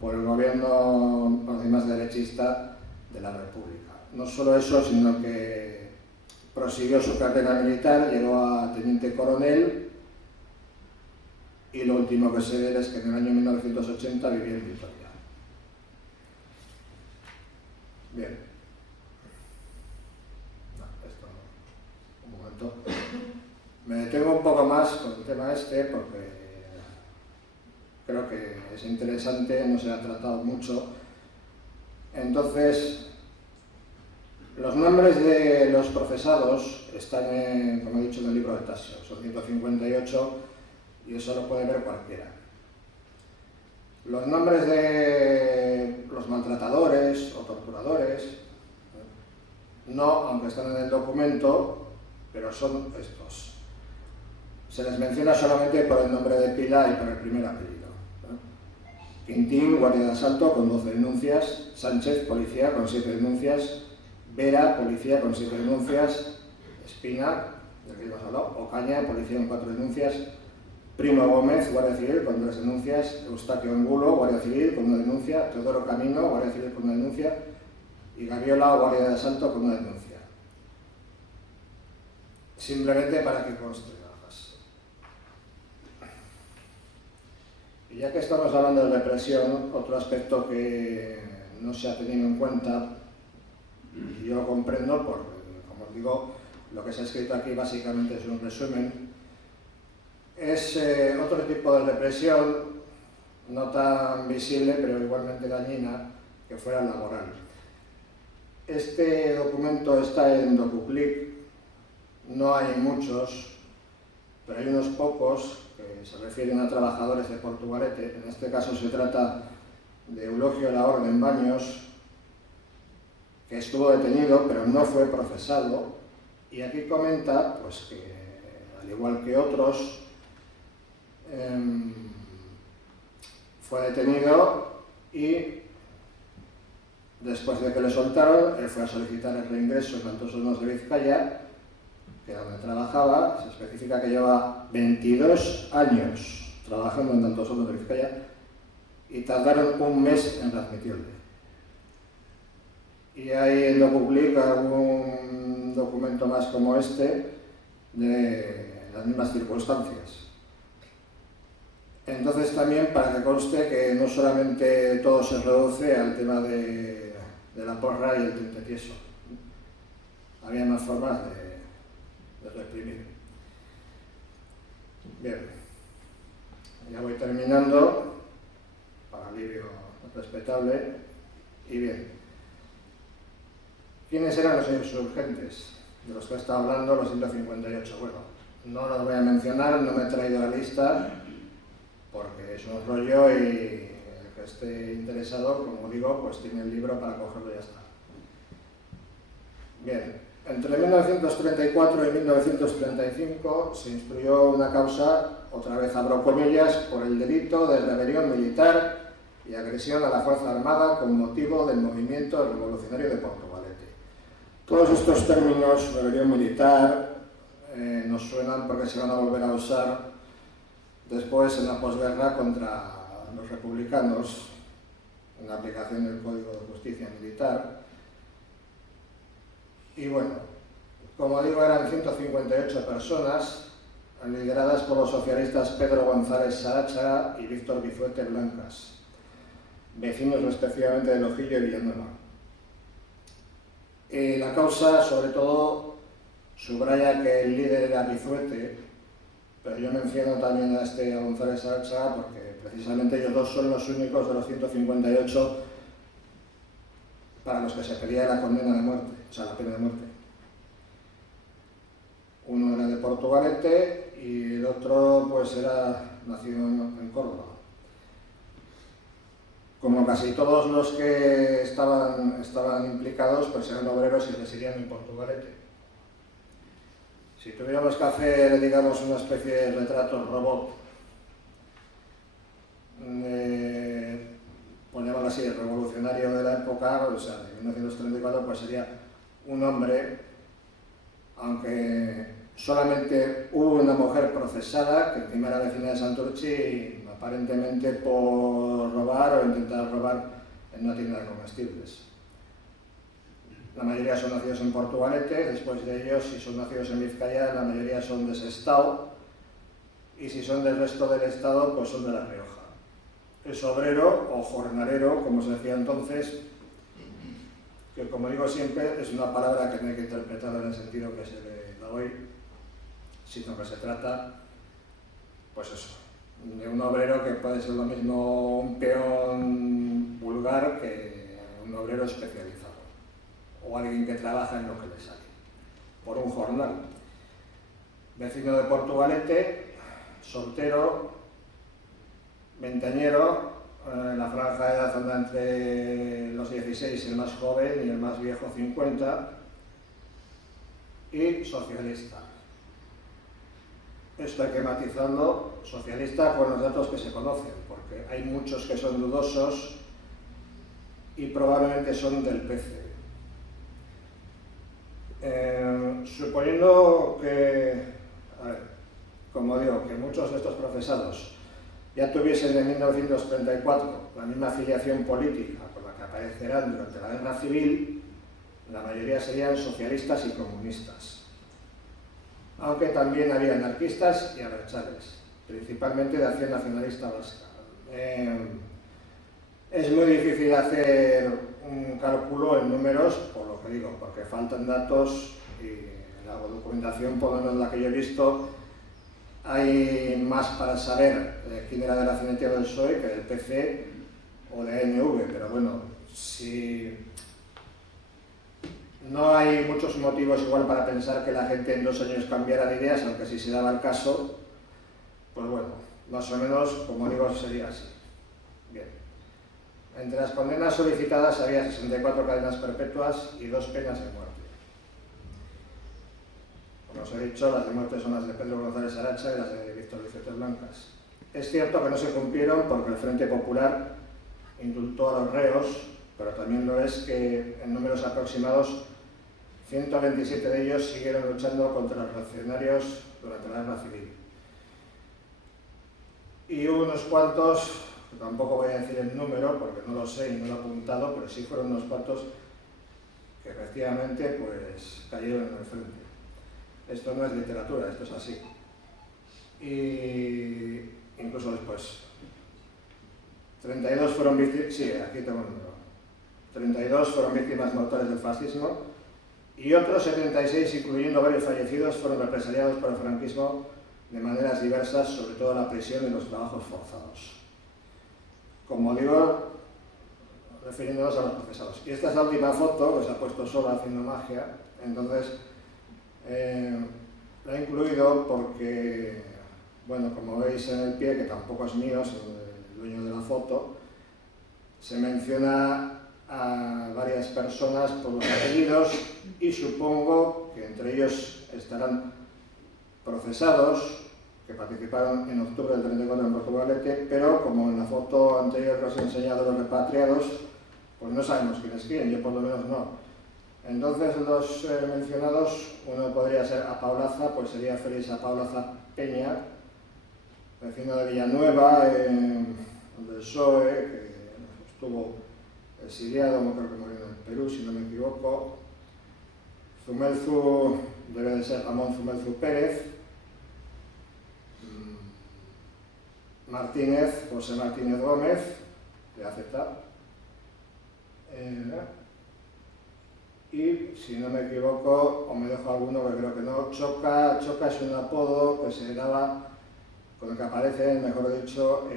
por el gobierno más derechista de la República. No solo eso, sino que prosiguió su carrera militar, llegó a teniente coronel, y lo último que sé de él es que en el año 1980 vivía en Vitoria. Bien. No, esto no. Un momento. Me detengo un poco más con el tema este porque creo que es interesante, no se ha tratado mucho. Entonces, los nombres de los procesados están, como he dicho, en el libro de Tasio. Son 158 y eso lo puede ver cualquiera. Los nombres de los maltratadores o torturadores, no, aunque están en el documento, pero son estos. Se les menciona solamente por el nombre de pila y por el primer apellido. Quintín, guardia de asalto, con 12 denuncias. Sánchez, policía, con 7 denuncias. Vera, policía, con 7 denuncias. Espina, del que hemos hablado. Ocaña, policía, con 4 denuncias. Primo Gómez, Guardia Civil, con 3 denuncias. Eustaquio Angulo, Guardia Civil, con 1 denuncia. Teodoro Camino, Guardia Civil, con 1 denuncia. Y Gaviola, Guardia de Asalto, con 1 denuncia. simplemente para que conste nada más. Y ya que estamos hablando de represión, otro aspecto que no se ha tenido en cuenta, y yo lo comprendo porque, como os digo, lo que se ha escrito aquí básicamente es un resumen, es otro tipo de represión, no tan visible pero igualmente dañina, que fuera laboral. Este documento está en DocuClick, no hay muchos, pero hay unos pocos que se refieren a trabajadores de Portugalete. En este caso se trata de Eulogio Laorden Baños, que estuvo detenido pero no fue procesado, y aquí comenta pues, que, al igual que otros, fue detenido y después de que le soltaron, él fue a solicitar el reingreso en Altos Hornos de Vizcaya, que es donde trabajaba. Se especifica que lleva 22 años trabajando en Altos Hornos de Vizcaya y tardaron un mes en readmitirle. Y hay en DocuClick algún documento más como este de las mismas circunstancias. Entonces también para que conste que no solamente todo se reduce al tema de la porra y el tinte tieso. Había más formas de reprimir. Bien, ya voy terminando, para alivio respetable. Y bien, ¿quiénes eran los insurgentes de los que he estado hablando, los 158? Bueno, no los voy a mencionar, no me he traído la lista, porque es un rollo y el que esté interesado, como digo, pues tiene el libro para cogerlo y ya está. Bien, entre 1934 y 1935 se instruyó una causa, otra vez abro comillas, por el delito de rebelión militar y agresión a la Fuerza Armada con motivo del movimiento revolucionario de Portugalete. Todos estos términos, rebelión militar, nos suenan porque se van a volver a usar después en la posguerra contra los republicanos, en la aplicación del Código de Justicia Militar. Y bueno, como digo, eran 158 personas, lideradas por los socialistas Pedro González Saáchara y Víctor Vizuete Blancas, vecinos respectivamente de Lojillo y Villanueva. La causa, sobre todo, subraya que el líder era Vizuete, pero yo menciono también a González Saáchara porque precisamente ellos dos son los únicos de los 158 para los que se pedía la condena de muerte, o sea, la pena de muerte. Uno era de Portugalete y el otro pues era nacido en Córdoba. Como casi todos los que estaban implicados, pues eran obreros y residían en Portugalete. Si tuviéramos que hacer, digamos, una especie de retrato robot, ponémoslo así, el revolucionario de la época, o sea, de 1934, pues sería un hombre, aunque solamente hubo una mujer procesada, que encima era vecina de Santurchi, aparentemente por robar o intentar robar en una tienda de comestibles. La mayoría son nacidos en Portugalete, después de ellos, si son nacidos en Vizcaya, la mayoría son de Sestao, y si son del resto del estado, pues son de La Rioja. Es obrero o jornalero, como se decía entonces, que como digo siempre, es una palabra que no hay que interpretar en el sentido que se le da hoy, sino que se trata, pues eso, de un obrero que puede ser lo mismo un peón vulgar que un obrero especializado, o alguien que trabaja en lo que le sale, por un jornal. Vecino de Portugalete, soltero, veinteañero, la franja de edad anda entre los 16, el más joven, y el más viejo 50, y socialista. Esto hay que matizarlo, socialista con los datos que se conocen, porque hay muchos que son dudosos y probablemente son del PC. Suponiendo que, a ver, como digo, que muchos de estos procesados ya tuviesen en 1934 la misma afiliación política con la que aparecerán durante la Guerra Civil, la mayoría serían socialistas y comunistas. aunque también había anarquistas y abertzales, principalmente de Acción Nacionalista Vasca. Es muy difícil hacer un cálculo en números, por lo que digo, porque faltan datos y la documentación, por lo menos la que yo he visto, hay más para saber quién era de la CNT o del PSOE que del PC o de ANV, pero bueno, si no hay muchos motivos igual para pensar que la gente en 2 años cambiara de ideas, aunque si se daba el caso, pues bueno, más o menos, como digo, sería así. Bien. Entre las condenas solicitadas había 64 cadenas perpetuas y 2 penas de muerte. Como os he dicho, las de muerte son las de Pedro González Aracha y las de Víctor Vicente Blancas. Es cierto que no se cumplieron porque el Frente Popular indultó a los reos, pero también lo es que en números aproximados 127 de ellos siguieron luchando contra los reaccionarios durante la guerra civil. Y hubo unos cuantos, que tampoco voy a decir el número porque no lo sé y no lo he apuntado, pero sí fueron unos cuantos que efectivamente pues cayeron en el frente. Esto no es literatura, esto es así. Y incluso después. 32 fueron víctimas, sí, aquí tengo el número. 32 fueron víctimas mortales del fascismo y otros 76, incluyendo varios fallecidos, fueron represaliados por el franquismo de maneras diversas, sobre todo la prisión y los trabajos forzados. Como digo, refiriéndonos a los procesados. Y esta es la última foto, que se ha puesto sola haciendo magia, entonces la he incluido porque, bueno, como veis en el pie, que tampoco es mío, es el dueño de la foto, se menciona a varias personas por los apellidos y supongo que entre ellos estarán procesados que participaron en octubre del 34 en Portugalete, pero como en la foto anterior que os he enseñado los repatriados, pues no sabemos quién es quién, yo por lo menos no. Entonces los mencionados, uno podría ser Apaulaza, pues sería Félix Apaulaza Peña, vecino de Villanueva, del PSOE, que estuvo exiliado, creo que murió en el Perú, si no me equivoco. Zumelzu debe de ser Ramón Zumelzu Pérez. Martínez, José Martínez Gómez, de AZ. Y, si no me equivoco, o me dejo alguno que creo que no, Choca. Choca es un apodo que se daba, con el que aparecen, mejor dicho,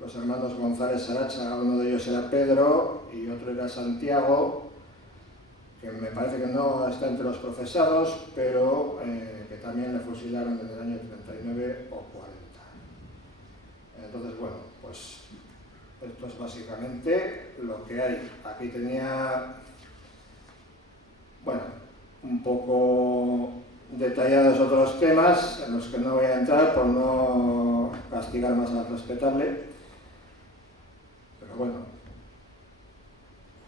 los hermanos González Aracha. Uno de ellos era Pedro y otro era Santiago, que me parece que no está entre los procesados, pero que también le fusilaron en el año 39 o 40. Entonces, bueno, pues esto es básicamente lo que hay. Aquí tenía, bueno, un poco detallados otros temas en los que no voy a entrar por no castigar más al respetable. Pero bueno,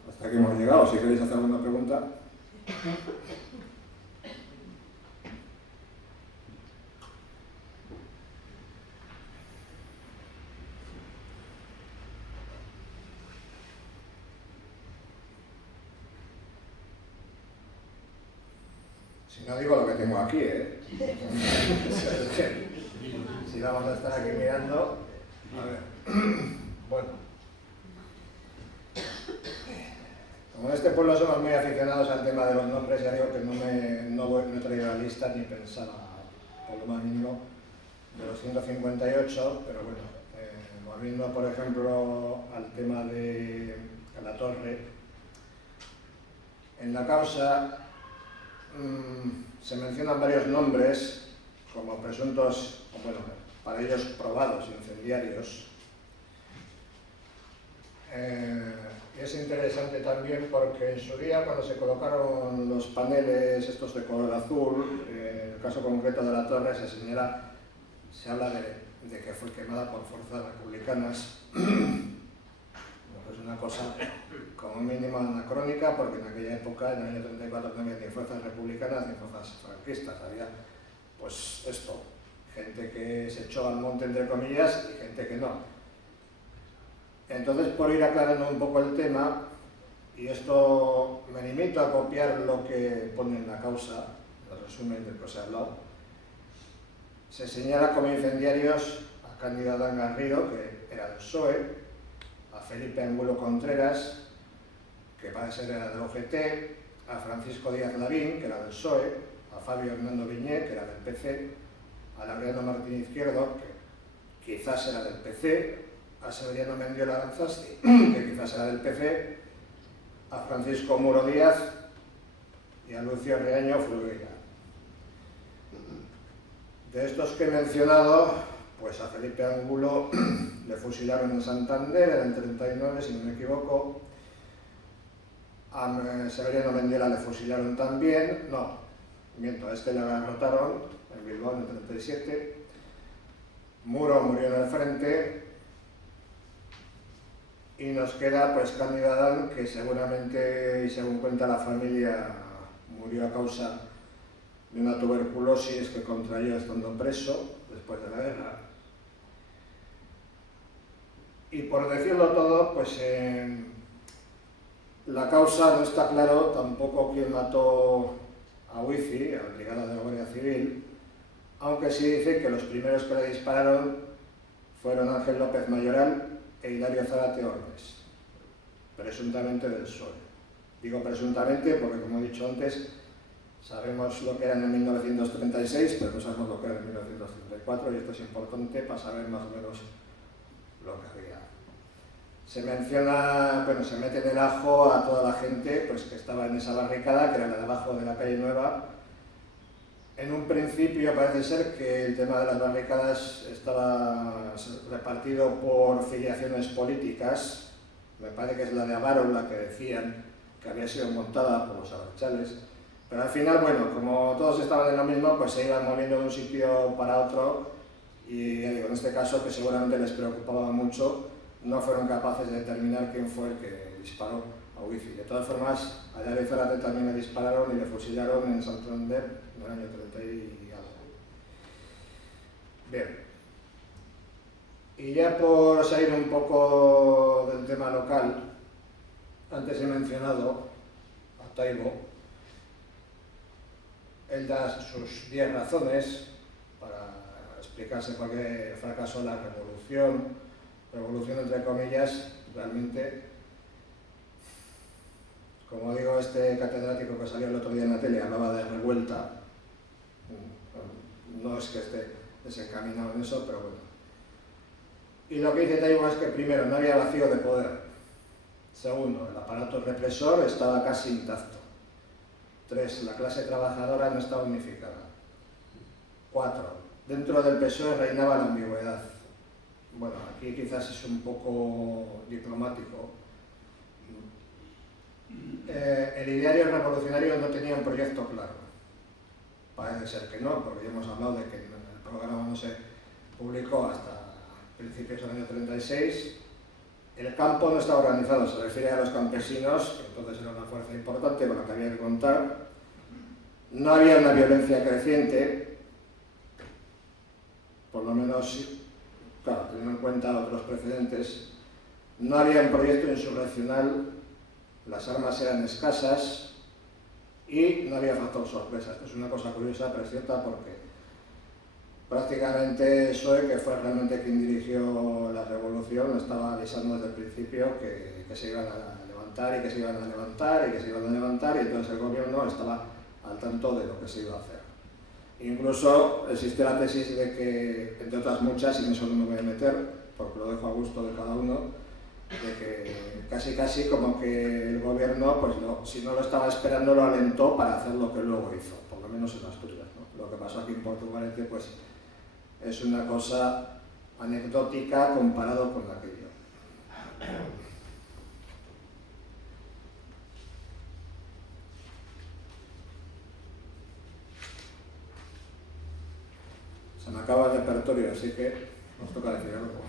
hasta aquí hemos llegado. Si queréis hacer alguna pregunta. Si no digo lo que tengo aquí, si vamos a estar aquí mirando. A ver. Bueno. Como en este pueblo somos muy aficionados al tema de los nombres, ya digo que no he traído la lista ni pensaba, por lo más mínimo, de los 158, pero bueno, volviendo por ejemplo al tema de la Torre, en la causa se mencionan varios nombres como presuntos, bueno, para ellos probados incendiarios. Es interesante también porque en su día, cuando se colocaron los paneles estos de color azul, en el caso concreto de la Torre se habla de que fue quemada por fuerzas republicanas. Es una cosa como mínimo anacrónica, porque en aquella época, en el año 34, no había ni fuerzas republicanas ni fuerzas franquistas. Había, pues esto, gente que se echó al monte, entre comillas, y gente que no. Entonces, por ir aclarando un poco el tema, y esto me limito a copiar lo que pone en la causa, el resumen del que os he hablado, Se señala como incendiarios a Cándido Adán Garrido, que era del PSOE, a Felipe Angulo Contreras, que parece ser era del OGT, a Francisco Díaz Lavín, que era del PSOE, a Fabio Hernando Viñé, que era del PC, a Laureano Martín Izquierdo, que quizás era del PC, a Severiano Mendiola Aranzasti, que quizás era del PC, a Francisco Muro Díaz y a Lucio Reaño Fulgueira. De estos que he mencionado, pues a Felipe Angulo le fusilaron en Santander en el 39, si no me equivoco. A Severiano Mendiola le fusilaron también, no, miento, a este le agarrotaron en Bilbao en el 37. Muro murió en el frente. Y nos queda pues Cándido Adán, que seguramente, y según cuenta la familia, murió a causa de una tuberculosis que contrayó estando preso después de la guerra. Y por decirlo todo, pues la causa no está claro tampoco quién mató a Wifi, al brigada de la Guardia Civil, aunque sí dice que los primeros que le dispararon fueron Ángel López Mayoral e Hilario Zárate Ordes, presuntamente del PSOE. Digo presuntamente porque, como he dicho antes, sabemos lo que era en 1936, pero no sabemos lo que era en 1934, y esto es importante para saber más o menos lo que había. Se menciona, bueno, se mete en el ajo a toda la gente pues, que estaba en esa barricada, que era la de abajo de la calle Nueva. En un principio parece ser que el tema de las barricadas estaba repartido por filiaciones políticas. Me parece que es la de Avaro la que decían que había sido montada por los abertzales. Pero al final, bueno, como todos estaban en lo mismo, pues se iban moviendo de un sitio para otro. Y ya digo, en este caso, que seguramente les preocupaba mucho, no fueron capaces de determinar quién fue el que disparó a Wifi. De todas formas, a Hilario Zárate también le dispararon y le fusilaron en Santander en el año 30 y algo. Bien. Y ya por salir un poco del tema local, antes he mencionado a Taibo. Él da sus 10 razones para explicarse por qué fracasó la revolución entre comillas, realmente. Como digo, este catedrático que salió el otro día en la tele hablaba de revuelta. No es que esté desencaminado en eso, pero bueno. Y lo que dice Taibo es que primero, no había vacío de poder. Segundo, el aparato represor estaba casi intacto. 3, la clase trabajadora no estaba unificada. 4, dentro del PSOE reinaba la ambigüedad. Bueno, aquí quizás es un poco diplomático. El ideario revolucionario no tenía un proyecto claro. Parece ser que no, porque ya hemos hablado de que el programa no se publicó hasta principios del año 36. El campo no estaba organizado, se refiere a los campesinos, que entonces era una fuerza importante con la que había que contar. No había una violencia creciente, por lo menos, claro, teniendo en cuenta otros precedentes. No había un proyecto insurreccional, las armas eran escasas y no había factor sorpresa. Esto es una cosa curiosa, pero es cierta, porque prácticamente PSOE, que fue realmente quien dirigió la revolución, estaba avisando desde el principio que se iban a levantar y que se iban a levantar y que se iban a levantar, y entonces el gobierno estaba al tanto de lo que se iba a hacer. Incluso existe la tesis de que, entre otras muchas, y en eso no me voy a meter, porque lo dejo a gusto de cada uno, de que casi como que el gobierno, pues si no lo estaba esperando, lo alentó para hacer lo que luego hizo, por lo menos en Asturias, ¿no? Lo que pasó aquí en Portugalete, pues es una cosa anecdótica comparado con aquello. Se me acaba el repertorio, así que nos toca decir algo.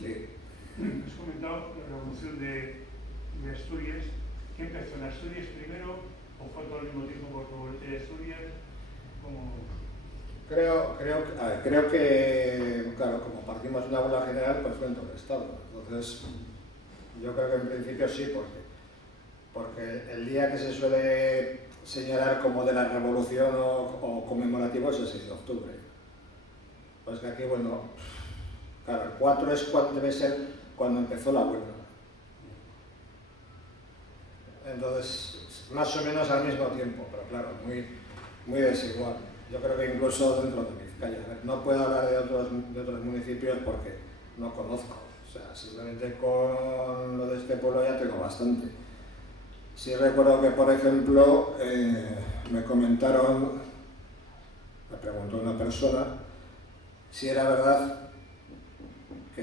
Sí. Has comentado la revolución de Asturias. ¿Qué empezó en Asturias primero o fue todo al mismo tiempo por Portugalete de Asturias? Creo que, claro, como partimos de una bola general, pues fue en todo el Estado. Entonces, Yo creo que en principio sí, porque el día que se suele señalar como de la revolución o conmemorativo es el 6 de octubre. Pues que aquí, bueno, claro, el 4 es debe ser cuando empezó la huelga. Entonces, más o menos al mismo tiempo, pero claro, muy desigual. Yo creo que incluso dentro de Vizcaya. No puedo hablar de otros municipios porque no conozco. O sea, simplemente con lo de este pueblo ya tengo bastante. Sí recuerdo que, por ejemplo, me comentaron, me preguntó una persona si era verdad que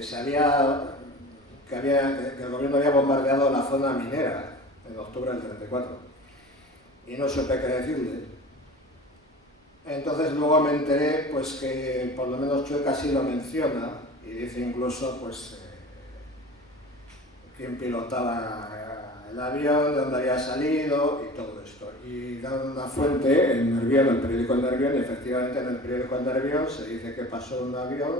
que el gobierno había bombardeado la zona minera en octubre del 34 y no supe qué decirle. Entonces luego me enteré pues que por lo menos Chueca sí lo menciona y dice incluso pues quién pilotaba el avión, de dónde había salido y todo esto. Y dan una fuente en Nervión, el periódico El Nervión, y efectivamente en el periódico El Nervión se dice que pasó un avión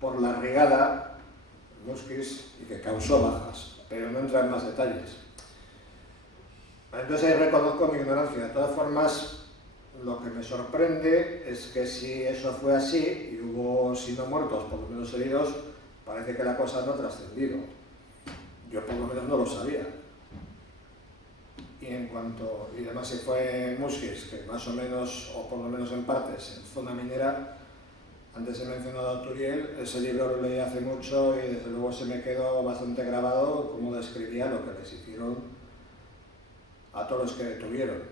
por la Rigada, Musquis, y que causó bajas, pero no entra en más detalles. Entonces ahí reconozco mi ignorancia. De todas formas, lo que me sorprende es que si eso fue así y hubo, si no muertos, por lo menos heridos, parece que la cosa no ha trascendido. Yo por lo menos no lo sabía. Y además si fue en Musquis, que más o menos, o por lo menos en partes, en zona minera, antes he mencionado a Turiel, ese libro lo leí hace mucho y desde luego se me quedó bastante grabado cómo describía lo que les hicieron a todos los que detuvieron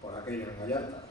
por aquello en Gallarta.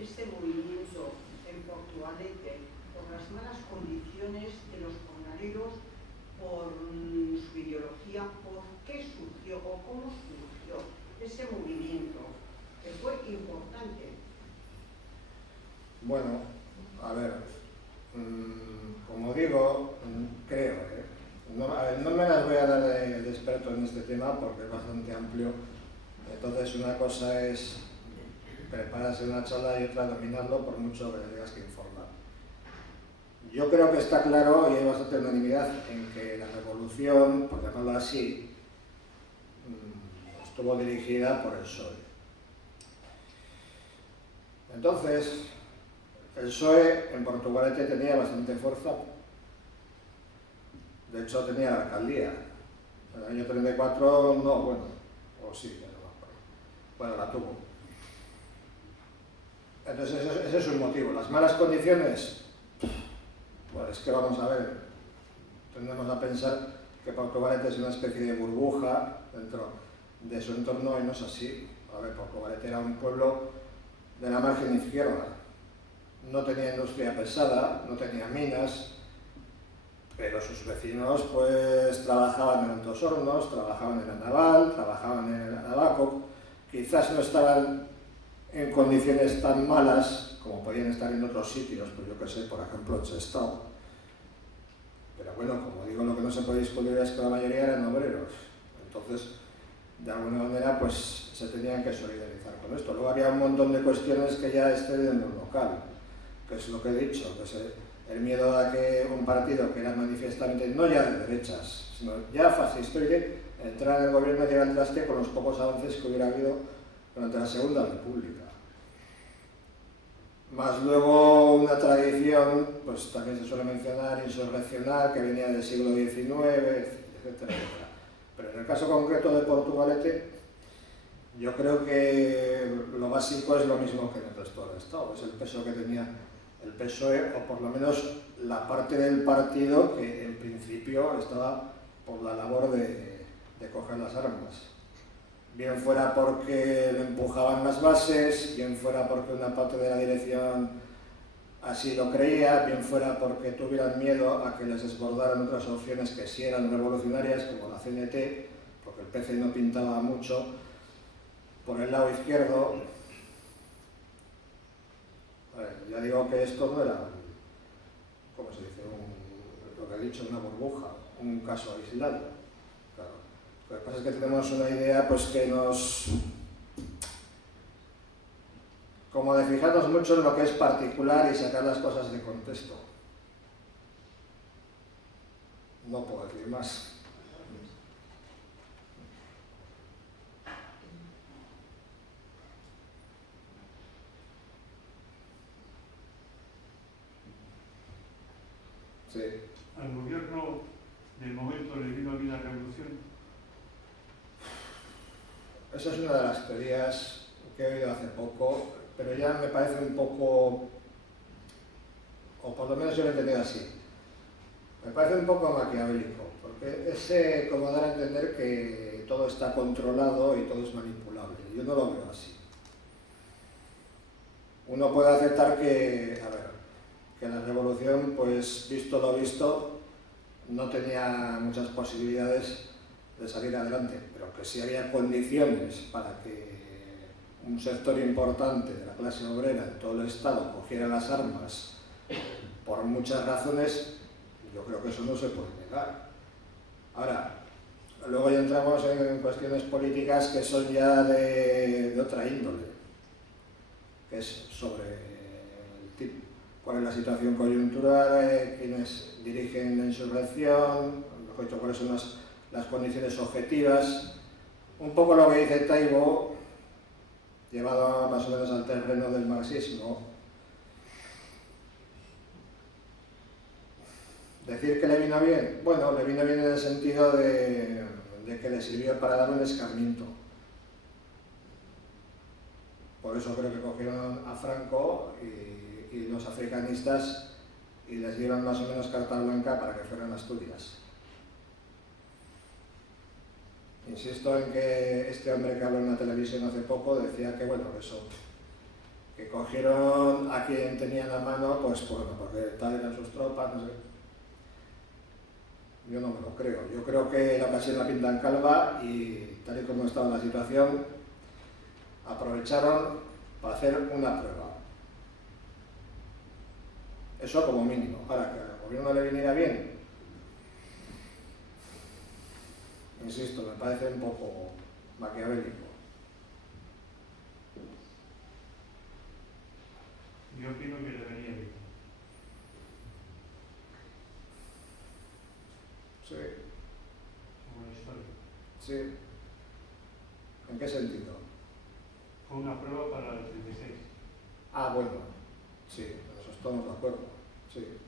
Este movimiento en Portugalete por las malas condiciones de los jornaleros, por su ideología, ¿por qué surgió o cómo surgió ese movimiento que fue importante? Bueno, a ver, como digo, creo, no me las voy a dar de experto en este tema porque es bastante amplio. Entonces una cosa es prepararse una charla y otra dominarlo por mucho que le tengas que informar. Yo creo que está claro y hay bastante unanimidad en que la revolución, por llamarlo así, estuvo dirigida por el PSOE. Entonces, el PSOE en Portugalete tenía bastante fuerza. De hecho, tenía la alcaldía. En el año 34 no, bueno, o sí, pero bueno, la tuvo. Entonces ese es un motivo. Las malas condiciones, pues es que vamos a ver, tendemos a pensar que Portugalete es una especie de burbuja dentro de su entorno y no es así. A ver, Portugalete era un pueblo de la margen izquierda, no tenía industria pesada, no tenía minas, pero sus vecinos pues trabajaban en Altos Hornos, trabajaban en la naval, trabajaban en el Abaco, quizás no estaban en condiciones tan malas como podían estar en otros sitios, pues yo que sé, por ejemplo en Sestao. Pero bueno, como digo, lo que no se puede discutir es que la mayoría eran obreros. Entonces, de alguna manera, pues se tenían que solidarizar con esto. Luego había un montón de cuestiones que ya exceden lo local, que es lo que he dicho, que es el miedo a que un partido que era manifiestamente, no ya de derechas, sino ya fascistoide, entrara en el gobierno y llegara al traste con los pocos avances que hubiera habido durante la Segunda República. Más luego una tradición, pues también se suele mencionar, insurreccional, que venía del siglo XIX, etcétera, etcétera. Pero en el caso concreto de Portugalete, yo creo que lo básico es lo mismo que en el resto del Estado, es el peso que tenía el PSOE, o por lo menos la parte del partido que en principio estaba por la labor de coger las armas. Bien fuera porque lo empujaban las bases, bien fuera porque una parte de la dirección así lo creía, bien fuera porque tuvieran miedo a que les desbordaran otras opciones que sí eran revolucionarias, como la CNT, porque el PC no pintaba mucho. Por el lado izquierdo, ya digo que esto no era, ¿cómo se dice? Lo que he dicho, una burbuja, un caso aislado. Claro. Lo que pasa es que tenemos una idea pues que nos... como de fijarnos mucho en lo que es particular y sacar las cosas de contexto. No puedo decir más. Sí. ¿Al gobierno del momento le vino bien la revolución? Esa es una de las teorías que he oído hace poco, pero ya me parece un poco, o por lo menos yo lo he entendido así, me parece un poco maquiavélico, porque es como dar a entender que todo está controlado y todo es manipulable. Yo no lo veo así. Uno puede aceptar que, a ver, que la revolución, pues visto lo visto, no tenía muchas posibilidades de salir adelante, pero que sí había condiciones para que un sector importante de la clase obrera en todo el Estado cogiera las armas por muchas razones, yo creo que eso no se puede negar. Ahora, luego ya entramos en cuestiones políticas que son ya de otra índole, que es sobre el tipo, cuál es la situación coyuntural, quiénes dirigen la insurrección, cuáles son las condiciones objetivas, un poco lo que dice Taibo, llevado más o menos al terreno del marxismo. ¿Decir que le vino bien? Bueno, le vino bien en el sentido de que le sirvió para dar un escarmiento. Por eso creo que cogieron a Franco y los africanistas y les dieron más o menos carta blanca para que fueran a Asturias. Insisto en que este hombre que habló en la televisión hace poco decía que, bueno, eso, que cogieron a quien tenían a mano, pues bueno, porque tal eran sus tropas, no sé. Yo no me lo creo. Yo creo que la ocasión la pintan calva y tal y como estaba la situación, aprovecharon para hacer una prueba. Eso como mínimo. Ahora, que al gobierno le viniera bien, insisto, me parece un poco maquiavélico. Yo opino que le venía bien. Sí. Como la historia. Sí. ¿En qué sentido? Fue una prueba para el 36. Ah, bueno. Sí, en eso estamos de acuerdo. Sí.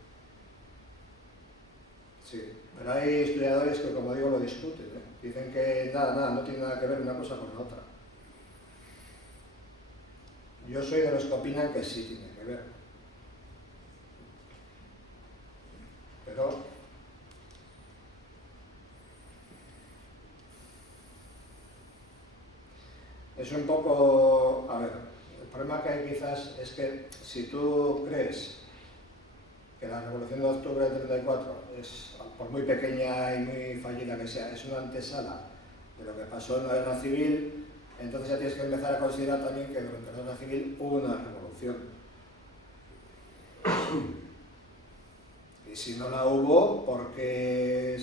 Sí. Pero hay historiadores que, como digo, lo discuten, ¿eh? Dicen que nada, no tiene nada que ver una cosa con la otra. Yo soy de los que opinan que sí tiene que ver. Pero es un poco... A ver, el problema que hay quizás es que si tú crees que la Revolución de Octubre del 34 es, por muy pequeña y muy fallida que sea, es una antesala de lo que pasó en la Guerra Civil, entonces ya tienes que empezar a considerar también que durante la Guerra Civil hubo una revolución. Y si no la hubo, porque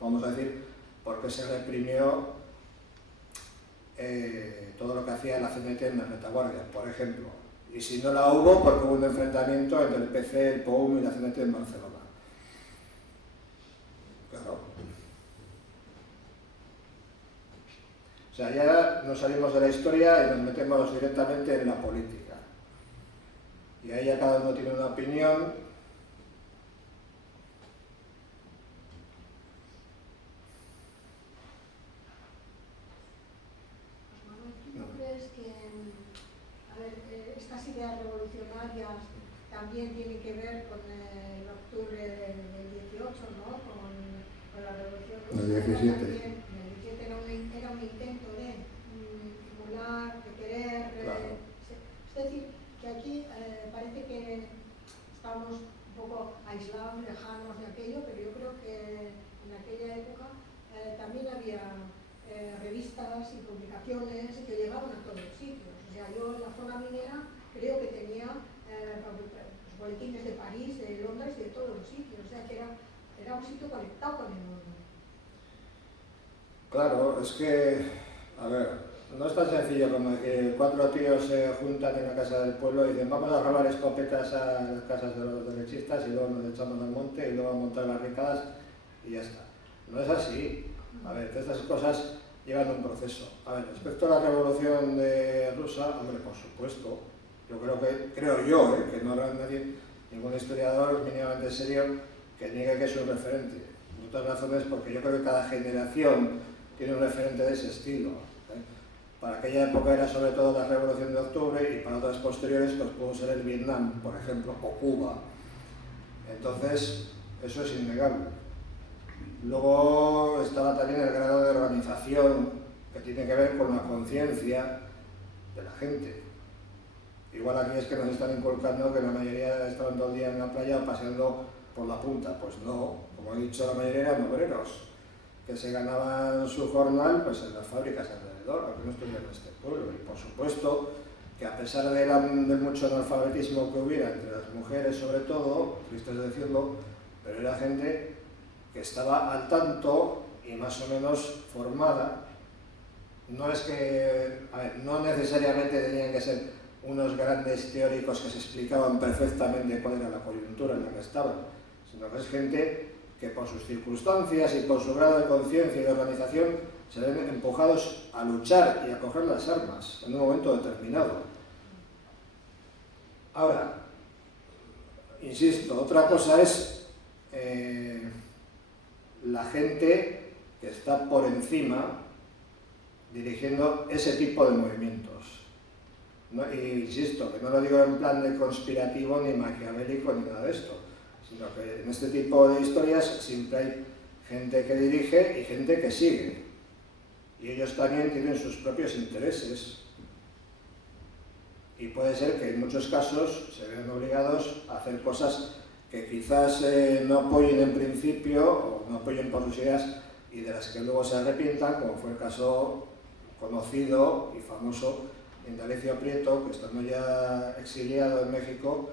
vamos a decir, porque se reprimió todo lo que hacía la CNT en la retaguardia, por ejemplo. Y si no la hubo, porque hubo un enfrentamiento entre el PC, el POUM y la CNT en Barcelona. Claro. O sea, ya nos salimos de la historia y nos metemos directamente en la política. Y ahí ya cada uno tiene una opinión. Estas ideas revolucionarias también tienen que ver con el octubre del 18, ¿no? Con la revolución rusa. El 17. También, el 17 era un intento de estimular, de querer... Claro. Es decir, que aquí parece que estamos un poco aislados, lejanos de aquello, pero yo creo que en aquella época también había revistas y publicaciones que llegaban a todos los sitios. O sea, yo en la zona minera creo que tenía los boletines de París, de Londres y de todos los sitios. O sea, que era un sitio conectado con el mundo. Claro, es que, a ver, no es tan sencillo como que 4 tíos se juntan en la casa del pueblo y dicen vamos a robar escopetas a las casas de los derechistas y luego nos echamos al monte y luego a montar barricadas y ya está. No es así. A ver, estas cosas llevan un proceso. A ver, respecto a la revolución rusa, hombre, por supuesto, yo creo yo, que no habrá nadie, ningún historiador mínimamente serio que niegue que es un referente. Por otras razones, porque yo creo que cada generación tiene un referente de ese estilo. Para aquella época era sobre todo la Revolución de Octubre y para otras posteriores pues pudo ser el Vietnam, por ejemplo, o Cuba. Entonces, eso es innegable. Luego estaba también el grado de organización que tiene que ver con la conciencia de la gente. Igual aquí es que nos están inculcando que la mayoría estaban todo el día en la playa paseando por la punta. Pues no, como he dicho, la mayoría eran obreros que se ganaban su jornal pues en las fábricas alrededor, aunque no estuvieran en este pueblo. Y por supuesto que a pesar del mucho analfabetismo que hubiera entre las mujeres sobre todo, triste es decirlo, pero era gente que estaba al tanto y más o menos formada. No es que, a ver, no necesariamente tenían que ser unos grandes teóricos que se explicaban perfectamente cuál era la coyuntura en la que estaban, sino que es gente que por sus circunstancias y por su grado de conciencia y de organización se ven empujados a luchar y a coger las armas en un momento determinado. Ahora, insisto, otra cosa es la gente que está por encima dirigiendo ese tipo de movimientos. ¿No? Y insisto, que no lo digo en plan de conspirativo ni maquiavélico ni nada de esto, sino que en este tipo de historias siempre hay gente que dirige y gente que sigue. Y ellos también tienen sus propios intereses. Y puede ser que en muchos casos se vean obligados a hacer cosas que quizás no apoyen en principio o no apoyen por sus ideas y de las que luego se arrepientan, como fue el caso conocido y famoso de Indalecio Prieto, que estando ya exiliado en México,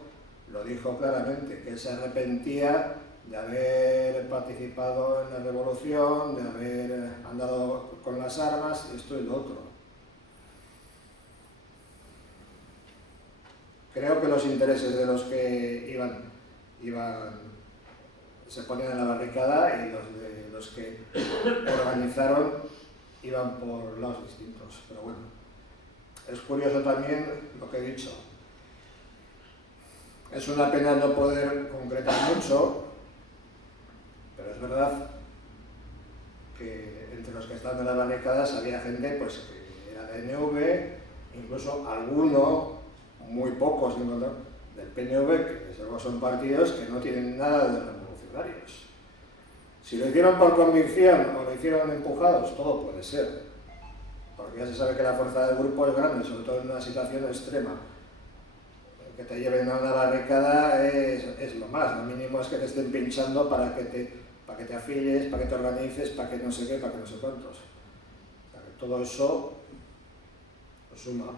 lo dijo claramente, que él se arrepentía de haber participado en la revolución, de haber andado con las armas, esto y lo otro. Creo que los intereses de los que se ponían en la barricada y los de los que organizaron iban por lados distintos, pero bueno. Es curioso también lo que he dicho. Es una pena no poder concretar mucho, pero es verdad que entre los que estaban en las barricadas había gente pues, que era de NV, incluso alguno, muy pocos del PNV, que desde luego son partidos que no tienen nada de revolucionarios. Si lo hicieron por convicción o lo hicieron empujados, todo puede ser. Porque ya se sabe que la fuerza del grupo es grande, sobre todo en una situación extrema. Que te lleven a una barricada es lo más, lo mínimo es que te estén pinchando para que te afilies, para que te organices, para que no sé qué, para que no sé cuántos. O sea, que todo eso suma.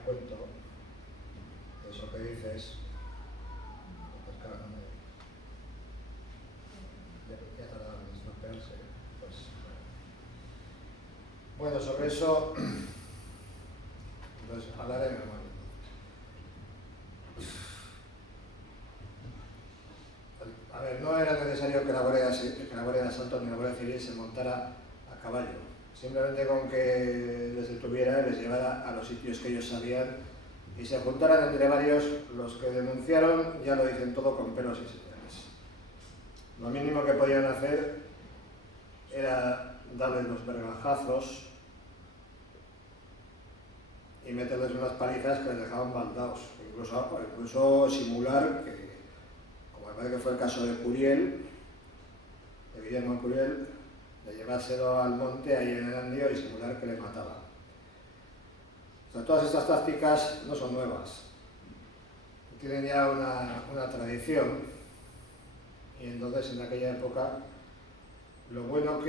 a cuento de eso que dices, pues claro, no me... ya tardaron en estropearse, pues... Bueno, sobre eso, entonces hablaré en memoria. A ver, no era necesario que la Guardia de Asalto ni la Guardia Civil se montara a caballo. Simplemente con que les detuviera y les llevara a los sitios que ellos sabían y se juntaran entre varios, los que denunciaron ya lo dicen todo con pelos y señales. Lo mínimo que podían hacer era darles los vergajazos y meterles unas palizas que les dejaban baldados, incluso simular que, como me parece que fue el caso de Curiel, de Guillermo Curiel, de llevárselo al monte ahí en Erandio y simular que le mataba. O sea, todas estas tácticas no son nuevas, tienen ya una tradición, y entonces en aquella época lo bueno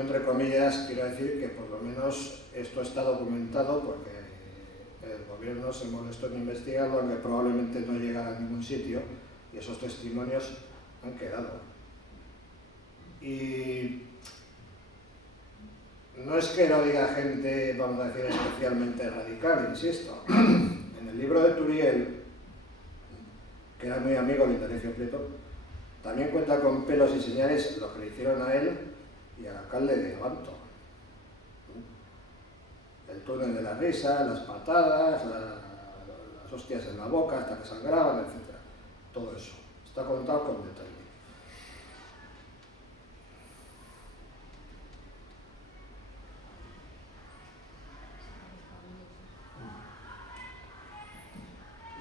entre comillas, quiero decir que por lo menos esto está documentado porque el gobierno se molestó en investigarlo, aunque probablemente no llegara a ningún sitio, y esos testimonios han quedado. Y no es que lo diga gente, vamos a decir, especialmente radical, insisto. En el libro de Turiel, que era muy amigo de Indalecio Prieto, también cuenta con pelos y señales lo que le hicieron a él y al alcalde de Abanto. El túnel de la risa, las patadas, las hostias en la boca hasta que sangraban, etc. Todo eso está contado con detalle.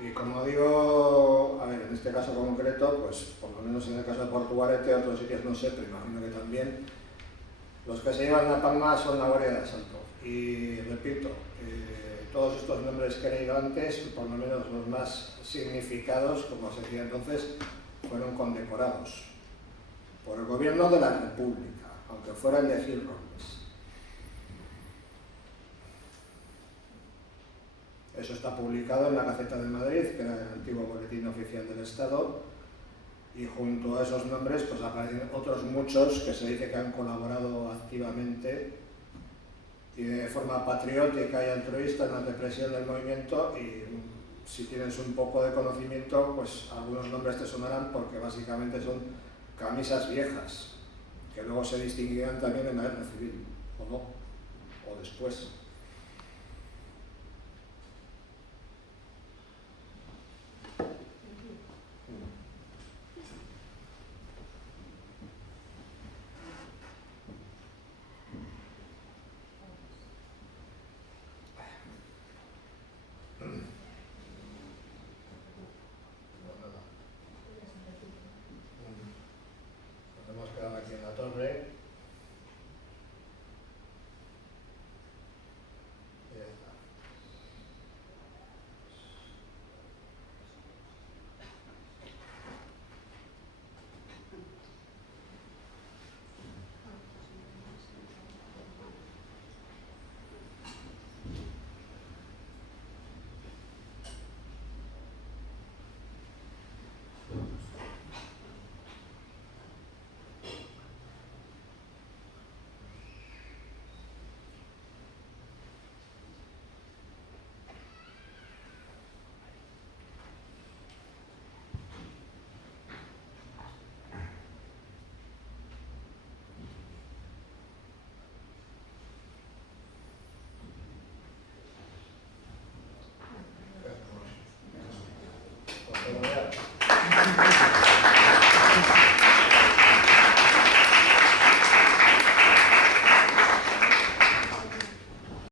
Y como digo, a ver, en este caso concreto, pues por lo menos en el caso de Portugalete, otros sitios no sé, pero imagino que también, los que se llevan la palma son la Guardia de Asalto. Y repito, todos estos nombres que he leído antes, por lo menos los más significados, como se decía entonces, fueron condecorados por el gobierno de la República, aunque fueran de Gil Robles. Eso está publicado en la Gaceta de Madrid, que era el antiguo boletín oficial del Estado, y junto a esos nombres pues aparecen otros muchos que se dice que han colaborado activamente y de forma patriótica y altruista en la represión del movimiento, y si tienes un poco de conocimiento, pues algunos nombres te sonarán porque básicamente son camisas viejas, que luego se distinguirán también en la guerra civil, o no, o después. Nos hemos quedado aquí en la torre.